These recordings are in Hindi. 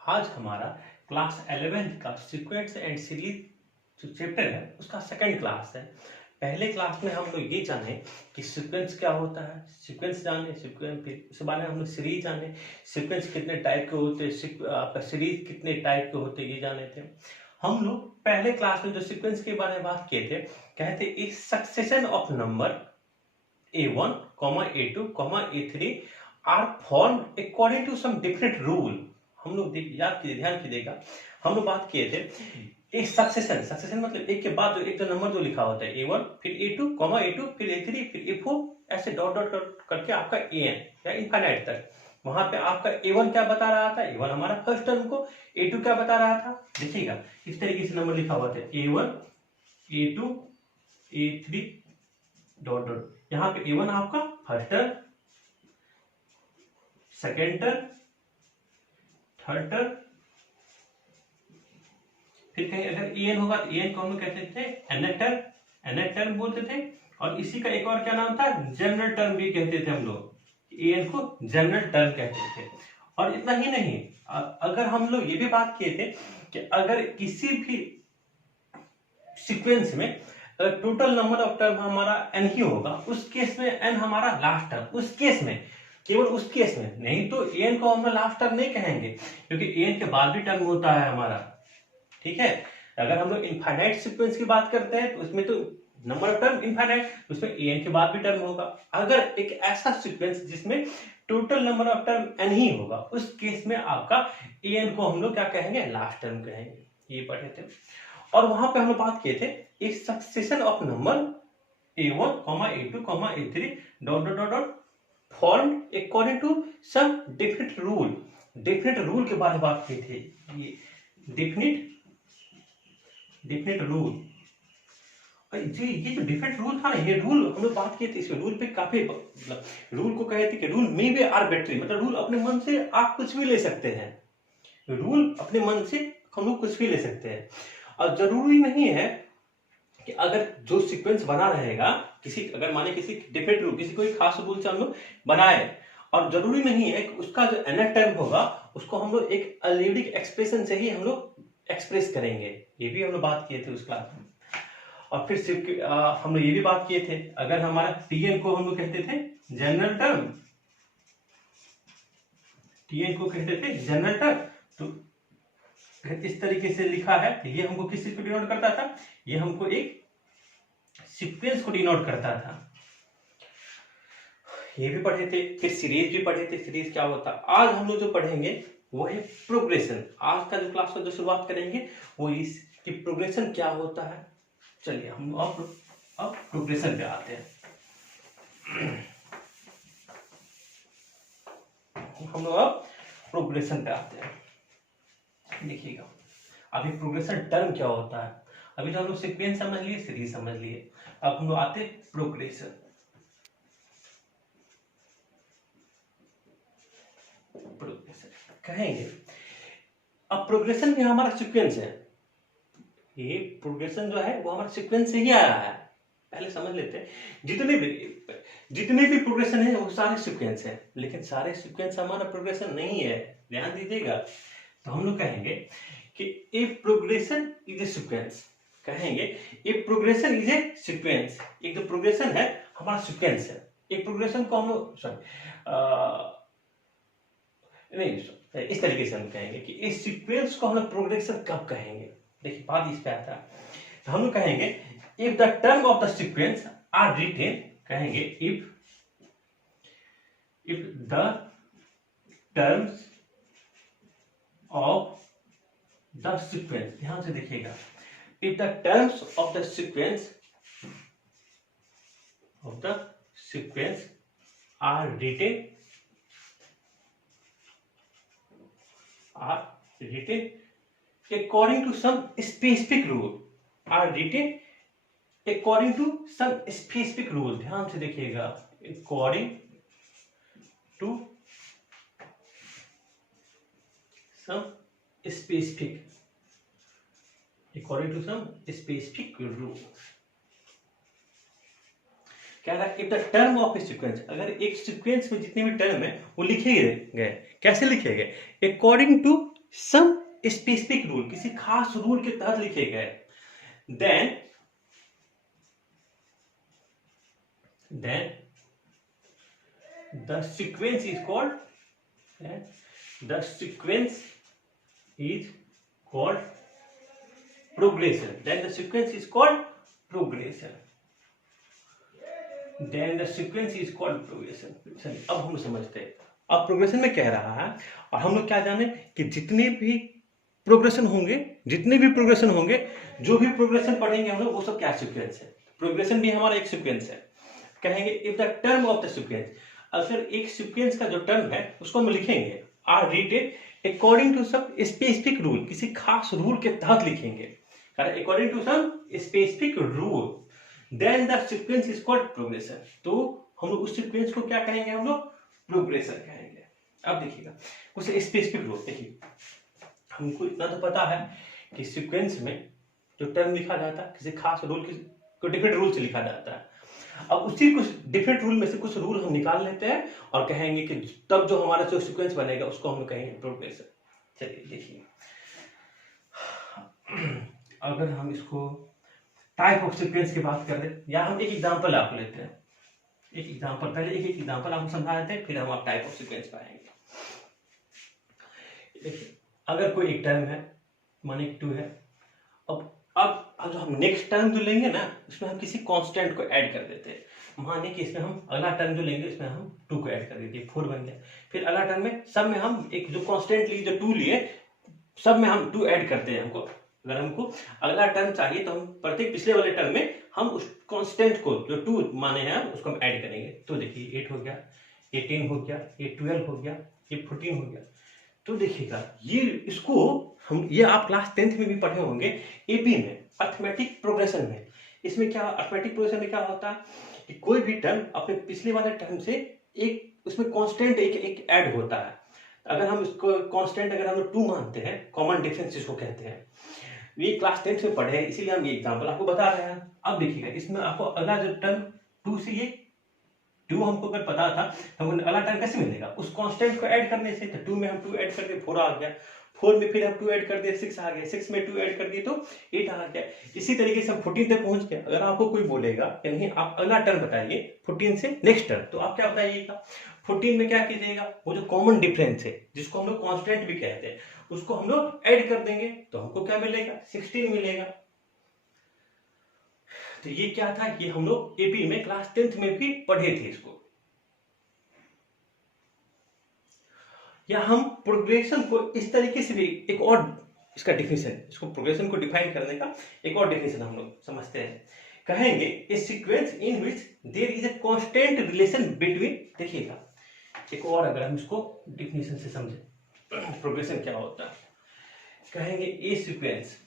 आज हमारा क्लास 11th का सीक्वेंस एंड सीरीज जो चैप्टर है उसका सेकंड क्लास है। पहले क्लास में हम लोग ये जाने कि सीक्वेंस क्या होता है, सीक्वेंस जाने, सीक्वेंस फिर उसके बाद में हम लोग सीरीज जाने, सीक्वेंस कितने टाइप के होते हैं, आपका सीरीज कितने टाइप के होते हैं ये जाने थे। हम लोग पहले क्लास में जो सीक्वेंस के बारे में बात किए थे, कहते एक succession of number A1, A2, A3 are form according to some different rule. हम लोग याद कीजिए, ध्यान कीजिएगा, हम लोग बात किए थे एक सक्सेशन मतलब एक के बाद जो एक जो नंबर जो लिखा होता है A1 फिर A2, A2 फिर A3 फिर A4 ऐसे डॉट डॉट डॉट करके आपका AN या इनफाइनाइट तक। वहां पे आपका A1 क्या बता रहा था, A1 हमारा फर्स्ट टर्म को, A2 क्या बता रहा था, देखिएगा इस तरीके से नंबर लिखा हुआ था A1 A2 A3 dot dot. यहाँ पे A1 आपका first term, second term, third term, फिर कहीं अगर एन होगा तो एन को हम लोग कहते थे nth टर्म बोलते थे। और इसी का एक और क्या नाम था, जनरल टर्म भी कहते थे हम लोग, एन को जनरल टर्म कहते थे। और इतना ही नहीं, अगर हम लोग ये भी बात किए थे कि अगर किसी भी सीक्वेंस में अगर टोटल नंबर ऑफ टर्म हमारा n ही होगा, उस केस में n हमारा लास्ट टर्म, उस केस में, केवल उस केस में, नहीं तो एन को हम लास्ट टर्म नहीं कहेंगे क्योंकि एन के बाद भी टर्म होता है हमारा, ठीक है। अगर हम लोग इनफाइनाइट सीक्वेंस की बात करते हैं तो उसमें तो नंबर ऑफ टर्म इनफाइनाइट, उसमें एन के बाद भी टर्म होगा। अगर एक ऐसा सीक्वेंस जिसमें total number of term n ही होगा, उस केस में आपका एन को हम लोग क्या कहेंगे, लास्ट टर्म कहेंगे। ये पढ़े थे। और वहां पे हम लोग बात किए थे एक succession of number A1, A2, A3 dot dot dot dot formed according to some different rule. Different rule के बारे में बात की थी, ये डिफरेंट रूल। जी, ये जो डिफरेंट रूल था ना, ये रूल हम लोग बात किए थे, इस रूल पे काफी मतलब रूल को कहते कि रूल मे बी आर्बिट्री, मतलब रूल अपने मन से आप कुछ भी ले सकते हैं। रूल अपने मन से हम लोग कुछ भी ले सकते हैं और जरूरी नहीं है कि अगर जो सीक्वेंस बना रहेगा, किसी अगर माने किसी डिफरेंट रूल, किसी कोई खास रूल से हम लोग बनाए, और जरूरी नहीं है कि उसका जो nth टर्म होगा उसको हम लोग एक अल्जेब्रिक एक्सप्रेशन से ही हम लोग एक्सप्रेस करेंगे। ये भी हम लोग बात किए थे उस क्लास में। और फिर हम लोग ये भी बात किए थे, अगर हमारा Tn को हम लोग कहते थे जनरल टर्म, Tn को कहते थे जनरल टर्म, तो इस तरीके से लिखा है, ये हमको किस चीज को डिनोट करता था, ये हमको एक सीक्वेंस को डिनोट करता था। ये भी पढ़े थे। फिर सीरीज भी पढ़े थे, सीरीज क्या होता। आज हम लोग जो पढ़ेंगे वो है प्रोग्रेशन। आज का जो क्लास का जो शुरुआत करेंगे वो इसकी प्रोग्रेशन क्या होता है। चलिए हम अब प्रोग्रेशन पे आते हैं। हम लोग अब प्रोग्रेशन पे आते हैं। देखिएगा, अभी प्रोग्रेशन टर्म क्या होता है, अभी तो हम लोग सीक्वेंस समझ लिए, सीरीज समझ लिए, अब हम लोग आते प्रोग्रेशन। कहेंगे अब प्रोग्रेशन भी हमारा सीक्वेंस है, ये प्रोग्रेशन जो है वो हमारा सीक्वेंस से ही आया है, पहले समझ लेते हैं। जितने भी प्रोग्रेशन है वो सारे सीक्वेंस है, लेकिन सारे सीक्वेंस हमारा प्रोग्रेशन नहीं है, ध्यान दीजिएगा। तो हम लोग कहेंगे कि ए प्रोग्रेशन इज ए सीक्वेंस, कहेंगे ए प्रोग्रेशन इज ए सीक्वेंस। एक जो प्रोग्रेशन है हमारा सीक्वेंस है। एक प्रोग्रेशन को हम लोग नहीं, इस तरीके से हम कहेंगे कि इस सीक्वेंस को हम लोग प्रोग्रेशन कब कहेंगे। देखिए बात इस पे आता है, तो हम लोग कहेंगे if the term of the sequence are written, कहेंगे if the terms of the sequence, ध्यान से देखिएगा, if the terms of the sequence are written according to some specific rule, are written according to some specific rule। ध्यान से देखिएगा, according to some specific rule। क्या रहा, if the term of a sequence, अगर एक सीक्वेंस में जितने भी टर्म है वो लिखे गए, कैसे लिखे गए, according to some specific rule, किसी खास रूल के तहत लिखे गए, then the sequence is called progression. Then the sequence is called progression. चलिए अब हम समझते हैं अब प्रोग्रेशन में कह रहा है, और हम लोग क्या जाने कि जितने भी प्रोग्रेशन होंगे, जो भी प्रोग्रेशन पढ़ेंगे हम लोग, वो सब क्या सीक्वेंस है। प्रोग्रेशन भी हमारा एक सीक्वेंस है। कहेंगे if the term of the sequence, अगर एक सीक्वेंस का जो टर्म है उसको हम लिखेंगे or written according to some specific rule, किसी खास रूल के तहत लिखेंगे, according to some specific rule, then the sequence is called progression. तो हम लोग उस सीक्वेंस को क्या कहेंगे, हम लोग प्रोग्रेशन कहेंगे। अब देखिएगा कुछ स्पेसिफिक रूल, देखिए हमको इतना तो पता है कि सीक्वेंस में जो टर्म लिखा जाता है किसी खास रूल को डिफरेंट रूल से लिखा जाता है। अब उसी कुछ डिफरेंट रूल में से कुछ रूल हम निकाल लेते हैं और कहेंगे कि तब जो हमारा जो सीक्वेंस बनेगा उसको हम कहेंगे प्रोग्रेशन। चलिए देखिए, अगर हम इसको टाइप ऑफ सीक्वेंस की बात करें, या हम एक एग्जांपल आपको लेते हैं, एक एग्जांपल आपको समझा देते हैं, फिर हम आप टाइप ऑफ सीक्वेंस पाएंगे। देखिए अगर कोई एक टर्म है, माने 2 है, अब जो हम नेक्स्ट टर्म जो लेंगे ना, उसमें हम किसी कांस्टेंट को ऐड कर देते हैं। माने कि इसमें हम अगला टर्म जो लेंगे इसमें हम 2 को ऐड कर देंगे, 4 बन गया। फिर अगला टर्म में सब में हम एक जो कांस्टेंट लिए, जो 2 लिए, सब में हम 2 ऐड करते हैं। हमको अगर हमको अगला टर्म चाहिए तो हम प्रत्येक पिछले वाले टर्म में हम उस कांस्टेंट को जो 2 माने हैं उसको हम ऐड करेंगे। तो देखिए 8 हो गया, ये 10 हो गया, ये 12 हो गया, ये 14 हो गया। तो देखिएगा ये इसको हम, ये आप क्लास 10th में भी पढ़े होंगे एपी में, अर्थमेटिक प्रोग्रेशन में। इसमें क्या अर्थमेटिक प्रोग्रेशन में क्या होता है कि कोई भी टर्म अपने पिछले वाले टर्म से एक उसमें कांस्टेंट एक ऐड होता है। अगर हम इसको कांस्टेंट अगर हम लोग 2 मानते हैं, कॉमन डिफरेंस जिसको कहते हैं, ये क्लास 10th में पढ़े हैं, इसीलिए हम ये एग्जांपल आपको बता रहे हैं। अब देखिएगा इसमें आपको अगला जो टर्म 2 से ये 2 हमको अगर पता था तो हमको अगला टर्म कैसे मिलेगा, उस कांस्टेंट को ऐड करने से। तो 2 में हम 2 ऐड कर दिए 4 आ गया, 4 में फिर हम 2 ऐड कर दिए 6 आ गया, 6 में 2 ऐड कर दिए तो 8 आ गया। इसी तरीके से हम 14 तक पहुंच गए। अगर आपको कोई बोलेगा कि नहीं आप अगला टर्म बताइए 14 से नेक्स्ट टर्म, तो आप क्या बताइएगा, 14 में क्या कीजिएगा, वो जो कॉमन डिफरेंस है जिसको हम लोग कांस्टेंट भी कहते हैं उसको हम लोग ऐड कर देंगे, तो हमको क्या मिलेगा, 16 मिलेगा। तो ये क्या था, ये हम लोग एपी में क्लास 10th में भी पढ़े थे इसको। या हम प्रोग्रेशन को इस तरीके से भी एक और इसका डिफिनेशन, इसको प्रोग्रेशन को डिफाइन करने का एक और डिफिनेशन हम लोग समझते हैं। कहेंगे a sequence in which there is a constant relation between, देखिएगा एक और अगर हम इसको डिफिनेशन से समझें प्रोग्रेशन क्या होता है, कहेंगे a sequence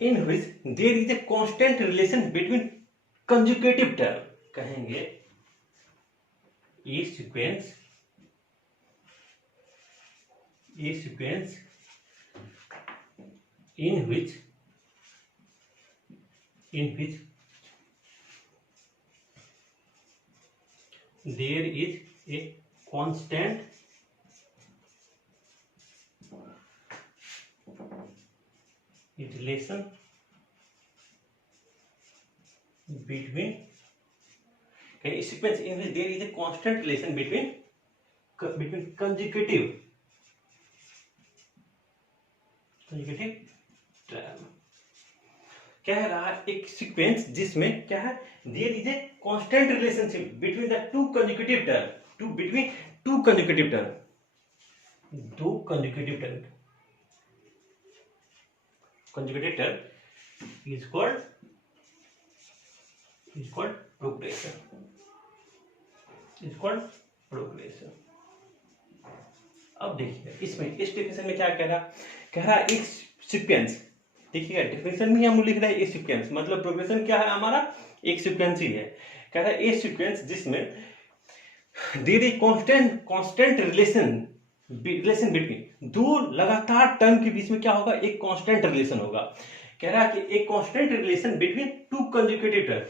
in which there is a constant relation between consecutive term. कहेंगे a sequence in which there is a constant relation between, a sequence in which there is a constant relation between consecutive term. कह रहा है एक सीक्वेंस जिसमें क्या है, there is a constant relationship between the two consecutive term, between two consecutive term, दो consecutive term, consecutive term is called progression. अब देखिए इसमें इस डेफिनेशन में क्या कह रहा है एक सीक्वेंस, देखिएगा डेफिनेशन में हम लिख रहे हैं ए सीक्वेंस, मतलब प्रोग्रेशन क्या है हमारा, एक सीक्वेंस ही है। कह रहा है ए सीक्वेंस जिसमें there is constant relation between, दो लगातार टर्म के बीच में क्या होगा, एक कांस्टेंट रिलेशन होगा। कह रहा है कि एक constant relation between two consecutive term,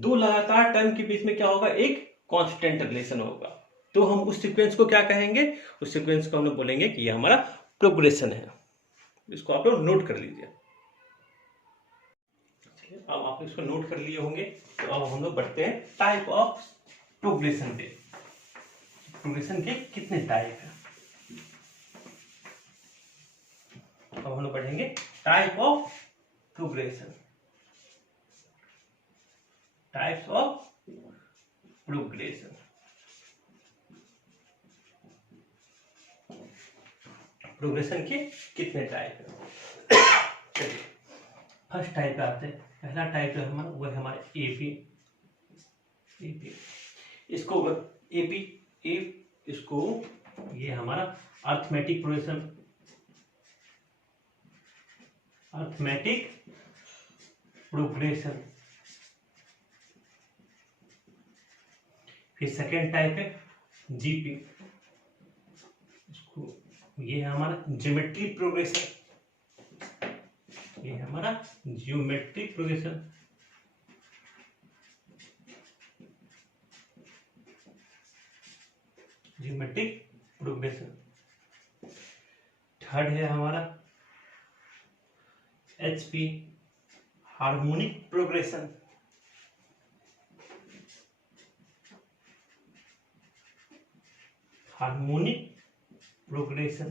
दो लगातार टर्म के बीच में क्या होगा, एक कांस्टेंट रिलेशन होगा। तो हम उस सीक्वेंस को क्या कहेंगे, उस सीक्वेंस को हम लोग बोलेंगे कि ये हमारा प्रोग्रेशन है। इसको आप लोग नोट कर लीजिए। अब आप इसको नोट कर लिए होंगे, तो अब हम लोग बढ़ते हैं टाइप ऑफ प्रोग्रेशन पे। प्रोग्रेशन के कितने टाइप है, अब हम लोग पढ़ेंगे type of progression. Types of progression. Progression के कितने टाइप है। चलिए फर्स्ट टाइप पे आते हैं। पहला टाइप जो हमारा वो है हमारा एपी। इसको एपी इसको ये हमारा अर्थमेटिक प्रोग्रेशन, अर्थमेटिक प्रोग्रेशन। फिर सेकेंड टाइप है जीपी, इसको ये है हमारा ज्योमेट्रिक प्रोग्रेशन, ये है हमारा geometric progression. Geometric progression. Third है हमारा HP, harmonic progression. Harmonic progression.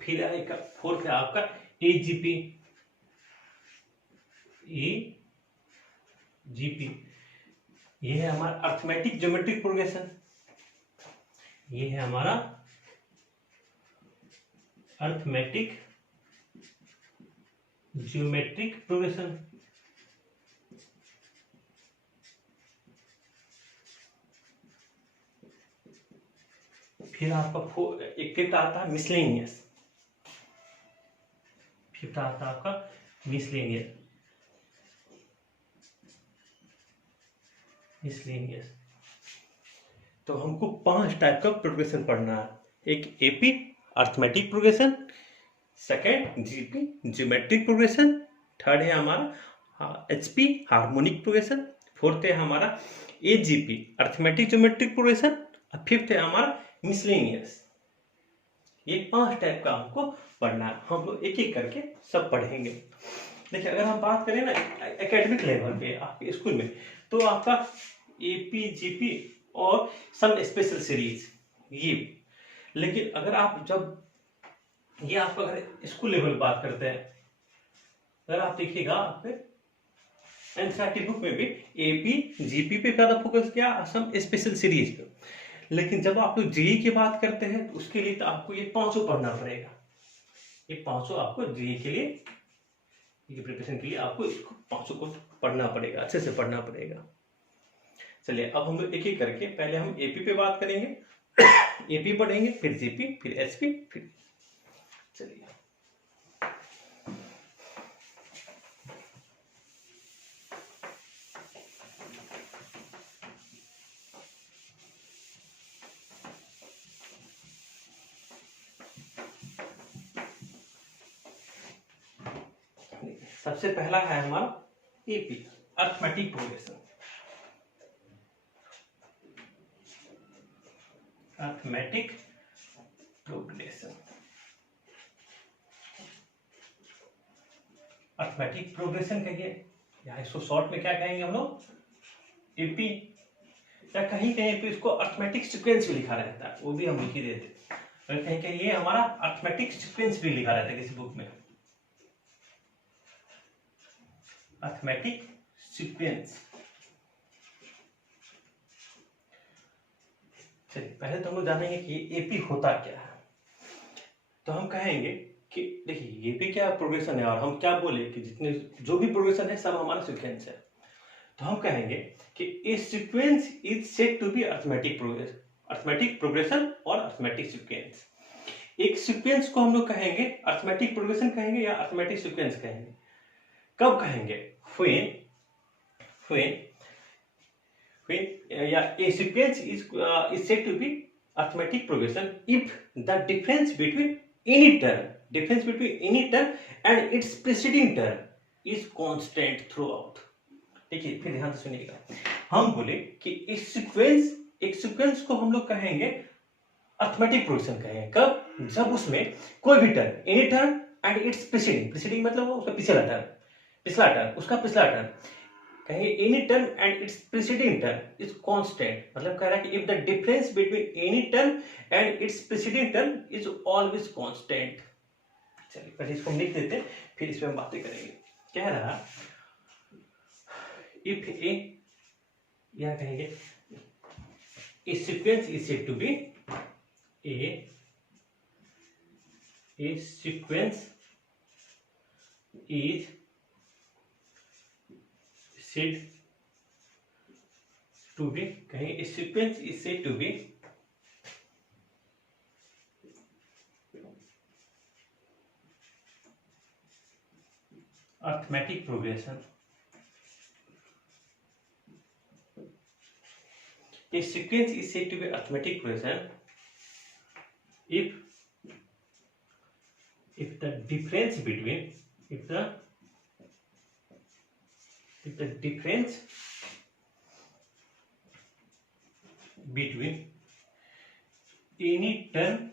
फिर आएगा फोर्थ है आपका एजीपी। एजीपी ये है हमारा अर्थमेटिक ज्योमेट्रिक प्रोग्रेशन। ये है हमारा अर्थमेटिक ज्योमेट्रिक प्रोग्रेशन। फिर आपका एक फिफ्थ आता है मिसलेनियस। फिफ्थ आता है आपका मिसलेनियस। मिसलेनियस तो हमको 5 टाइप का प्रोग्रेशन पढ़ना है। एक AP arithmetic progression, second GP geometric progression, third है हमारा एचपी हार्मोनिक प्रोग्रेशन, फोर्थ है हमारा एजीपी अर्थमेटिक ज्योमेट्रिक प्रोग्रेशन, और फिफ्थ है हमारा मिसलेनियस। ये 5 टाइप का हमको पढ़ना है। हम लोग एक एक करके सब पढ़ेंगे। देखिए अगर हम बात करें ना एकेडमिक लेवल पे आपके स्कूल में, तो आपका एपी जीपी और सम स्पेशल सीरीज ये। लेकिन अगर आप जब ये आपका अगर स्कूल लेवल बात करते हैं, अगर आप देखिएगा आपके एनसीईआरटी बुक में भी एपी जीपी पे ज्यादा फोकस किया, असम स्पेशल सीरीज पे। लेकिन जब आप लोग जेई की बात करते हैं तो उसके लिए तो आपको ये 500 पढ़ना पड़ेगा। ये 500 आपको जेई के लिए, ये प्रिपरेशन के लिए आपको इसको 500 को पढ़ना पड़ेगा, अच्छे से पढ़ना पड़ेगा। चलिए अब हम लोग एक एक करके, पहले हम एपी पे बात करेंगे। एपी पढ़ेंगे, फिर जीपी, फिर एचपी, फिर चलिए सबसे पहला है हमारा AP arithmetic progression. Arithmetic progression. Arithmetic progression कहिए या इसको शॉर्ट में क्या कहेंगे हम लोग, एपी, या कहीं कहीं पे इसको अर्थमेटिक सीक्वेंस भी लिखा रहता है, वो भी हम लिख ही देते। और कहीं कहीं ये हमारा अर्थमेटिक सीक्वेंस भी लिखा रहता है किसी बुक में, अर्थमेटिक सीक्वेंस। चलिए पहले तो हम लोग जानेंगे कि एपी होता क्या है। तो हम कहेंगे कि देखिए एपी क्या प्रोग्रेशन है, और हम क्या बोले कि जितने जो भी प्रोग्रेशन है सब हमारा सीक्वेंस है। तो हम कहेंगे कि a sequence is said to be arithmetic progress, arithmetic progression और अर्थमेटिक सीक्वेंस। एक सीक्वेंस को हम लोग कहेंगे अर्थमेटिक प्रोग्रेशन कहेंगे या अर्थमेटिक सीक्वेंस कहेंगे। कब कहेंगे, when a sequence is said to be arithmetic progression if the difference between any term and its preceding term is constant throughout. देखिए फिर ध्यान से सुनिएगा, हम बोले कि एक सीक्वेंस को हम लोग कहेंगे अर्थमेटिक प्रोग्रेशन कहेंगे कब, जब उसमें कोई भी term, any term and it's preceding मतलब उसका पिछला टर्म उसका पिछला टर्म कहेंगे, any term and it's preceding term is constant, मतलब कह रहा है कि if the difference between any term and it's preceding term is always constant. चलिए पहले इसको लिख देते हैं, फिर इस पे हम बातें करेंगे। कह रहा इफ ए, यह कहेंगे a sequence is said to be a sequence is said to be, कहेंगे a sequence is said to be arithmetic progression। A sequence is said to be arithmetic progression if the difference between any term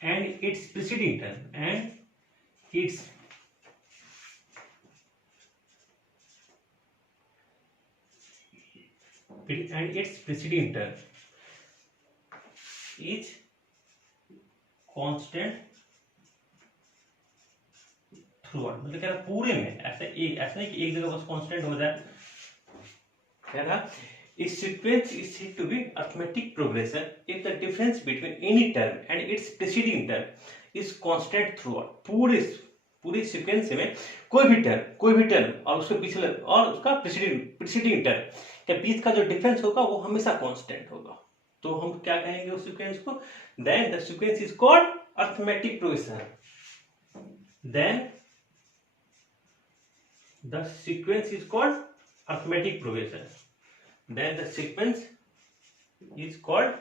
and its preceding term and its preceding term is constant throughout, मतलब क्या पूरे में, ऐसा नहीं कि एक जगह बस कांस्टेंट हो जाए। क्या था, a sequence is said to be arithmetic progression if the difference between any term and its preceding term is constant throughout। पूरे सीक्वेंस में कोई भी टर्म और उसके पिछले और उसका प्रीसीडिंग टर्म के बीच का जो डिफरेंस होगा वो हमेशा कांस्टेंट होगा। तो हम क्या कहेंगे उस सीक्वेंस को, then the sequence is called arithmetic progression. Then the sequence is called arithmetic progression. Then the sequence is called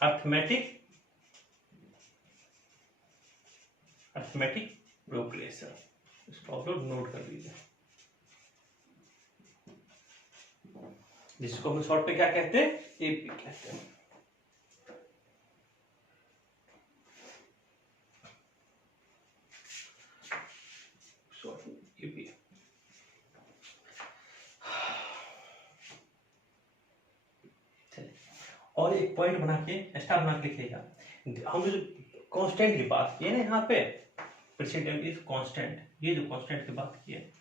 arithmetic progression। इसको आप लोग नोट कर लीजिए, जिसको हम शॉर्ट पे क्या कहते हैं, एपी कहते हैं। Short AP. और एक पॉइंट बना के स्टार बना के लिखिएगा, हम जो कांस्टेंट की बात की है ना यहाँ पे, प्रेसिडेंट इज कांस्टेंट, ये जो कांस्टेंट की बात की है,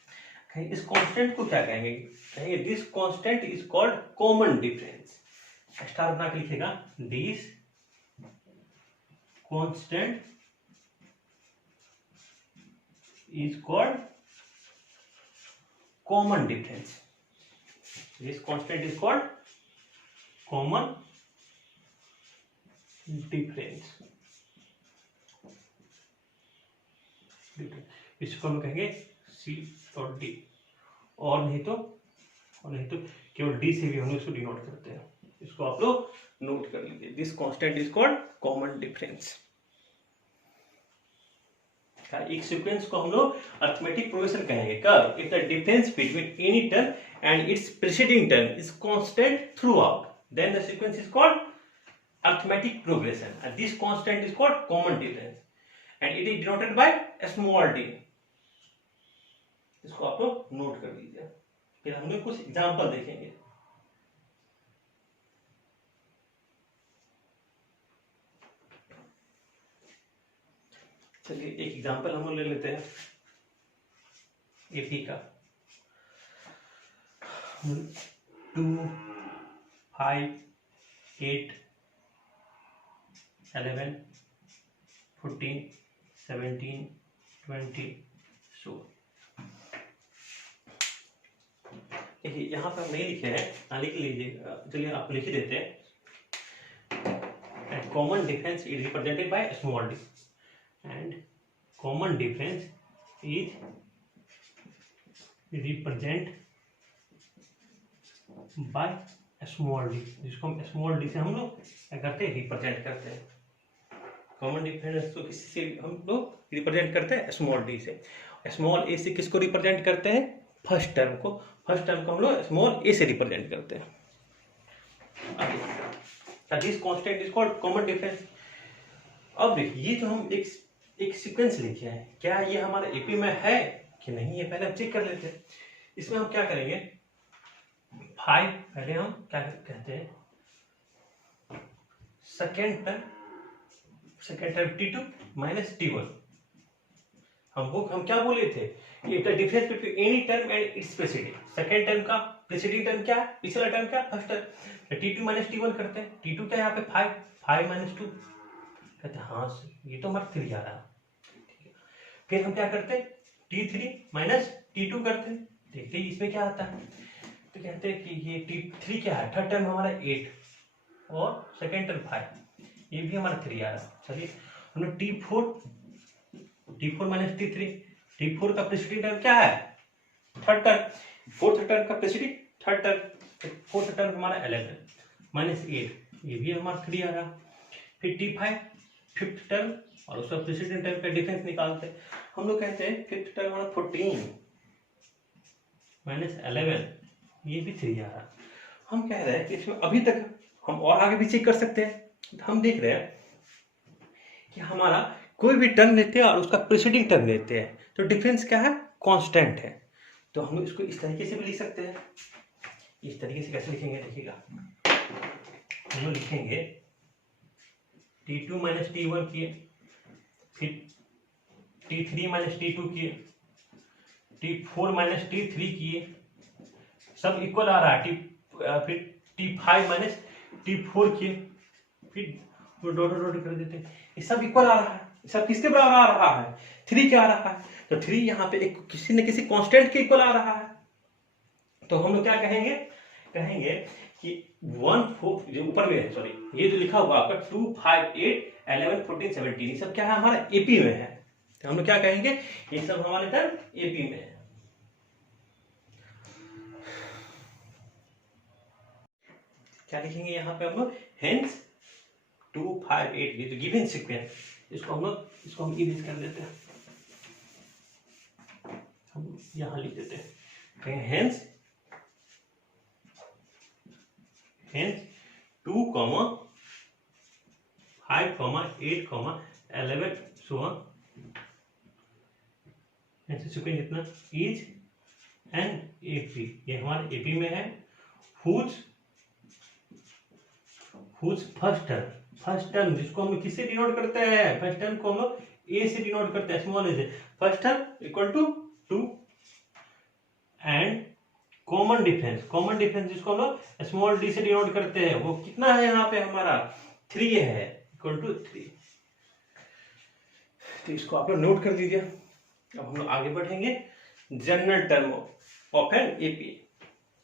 इस कांस्टेंट को क्या कहेंगे, कहेंगे this constant is called common difference. Star बना के लिखिएगा, this constant is called common difference. This constant is called common difference. इसको हम कहेंगे सी और डी, और नहीं तो केवल डी से भी हम इसको डिनोट करते हैं। इसको आप लोग नोट कर लीजिए, this constant is called common difference. एक सीक्वेंस को हम लोग अरिथमेटिक प्रोग्रेशन कहेंगे कब, if the difference between any term and it's preceding term is constant through out, then the sequence is called arithmetic progression and this constant is called common difference and it is denoted by a small d। इसको आप लोग नोट कर लीजिए, फिर हम लोग कुछ एग्जांपल देखेंगे। चलिए एक एग्जांपल हम लोग ले लेते हैं एपी का। 2 5 8 11 14 17 20 16। देखिए यहाँ पर हम नहीं लिखे हैं, लिख लीजिए, चलिए आप लिख देते हैं। Common difference is represented by small D and common difference is represent by small D, जिसको हम स्मॉल डी से हम लोग क्या करते हैं, रिप्रेजेंट करते हैं। कॉमन डिफरेंस तो किसी से हम लोग रिप्रेजेंट करते हैं स्मॉल डी से, स्मॉल ए से किसको रिप्रेजेंट करते हैं, फर्स्ट टर्म को, फर्स्ट टर्म को हम लोग स्मॉल ए से रिप्रेजेंट करते हैं। This constant is called common difference. अब देखिए ये जो हम एक सीक्वेंस लिखे हैं, क्या ये हमारे एपी में है कि नहीं, ये पहले हम चेक कर लेते हैं। इसमें हम क्या करेंगे, 5 पहले हम क्या कहते हैं, second term T2 minus T1। हम क्या बोले थे, the difference between any term and it's presiding. Second term का प्रेसिडिंग टर्म क्या है, पिछला टर्म क्या, first term. T2 minus T1 करते हैं, T2 क्या है यहाँ पे 5 माइनस 2, कहते हैं हाँ ये तो हमारा 3 आ रहा। फिर हम क्या करते हैं, T3 माइनस T2 करते हैं, देखते हैं इसमें क्या आता है। तो कहते हैं कि ये T3 क्या है, थर्ड टर्म हमारा 8 और सेकेंड टर्म 5, ये भी हमारा 3 आ रहा। चलिए हमने T4 माइनस T4 का प्रेसिडिंग टर्म क्या है, थर्ड टर्म, फोर्थ टर्म का presiding third term, fourth term हमारा 11 माइनस 8, ये भी हमारा 3 आ रहा। फिर T5 फिफ्थ टर्म और उसका प्रेसिडेंट टर्म का डिफरेंस निकालते हैं। हम लोग कहते हैं फिफ्थ टर्म हमारा 14 माइनस 11, ये भी 3 आ रहा। हम कह रहे हैं कि इसमें अभी तक हम और आगे भी चेक कर सकते हैं। तो हम देख रहे हैं कि हमारा कोई भी टर्म लेते हैं और उसका प्रेसिडिंग टर्म लेते हैं तो डिफरेंस क्या है, कांस्टेंट है। तो हम लोग इसको इस तरीके से भी लिख सकते हैं। इस तरीके से कैसे लिखेंगे, देखिएगा हम लोग लिखेंगे T2 माइनस T1 किए, फिर T3 माइनस T2 किए, T4 माइनस T3 किए, सब इक्वल आ रहा है। फिर T5 माइनस T4 किए, फिर डॉट कर देते हैं, ये सब इक्वल आ रहा है। सब किसके बराबर आ रहा है, 3 के आ रहा है। तो 3 यहाँ पे एक किसी न किसी कांस्टेंट के इक्वल आ रहा है। तो हम लोग क्या कहेंगे कि 1 4 जो ऊपर में है, सॉरी ये जो लिखा हुआ आपका 2 5 8 11 14 17, ये सब क्या है, हमारा एपी में है। तो हम लोग क्या कहेंगे, ये सब हमारे टर्म एपी में है। क्या लिखेंगे यहाँ पे हम लोग, हेंस 2 5 8, ये जो गिवन सीक्वेंस, इसको हम इरेज कर देते हैं, हम यहां लिख देते हैं हेंस 2 5 8 11 so on, ऐसे सीक्वेंस इतना इज एन एपी, ये हमारे एपी में है। हुज फर्स्ट टर्म जिसको हम किससे डिनोट करते हैं, फर्स्ट टर्म को हम लोग ए से डिनोट करते हैं, स्मॉल ए से। First term equal to 2 and common difference जिसको हम लोग स्मॉल डी से डिनोट करते हैं, वो कितना है यहाँ पे हमारा 3 है, इक्वल टू 3। तो इसको आप लोग नोट कर लीजिए। अब हम लोग आगे बढ़ेंगे, general term of an AP.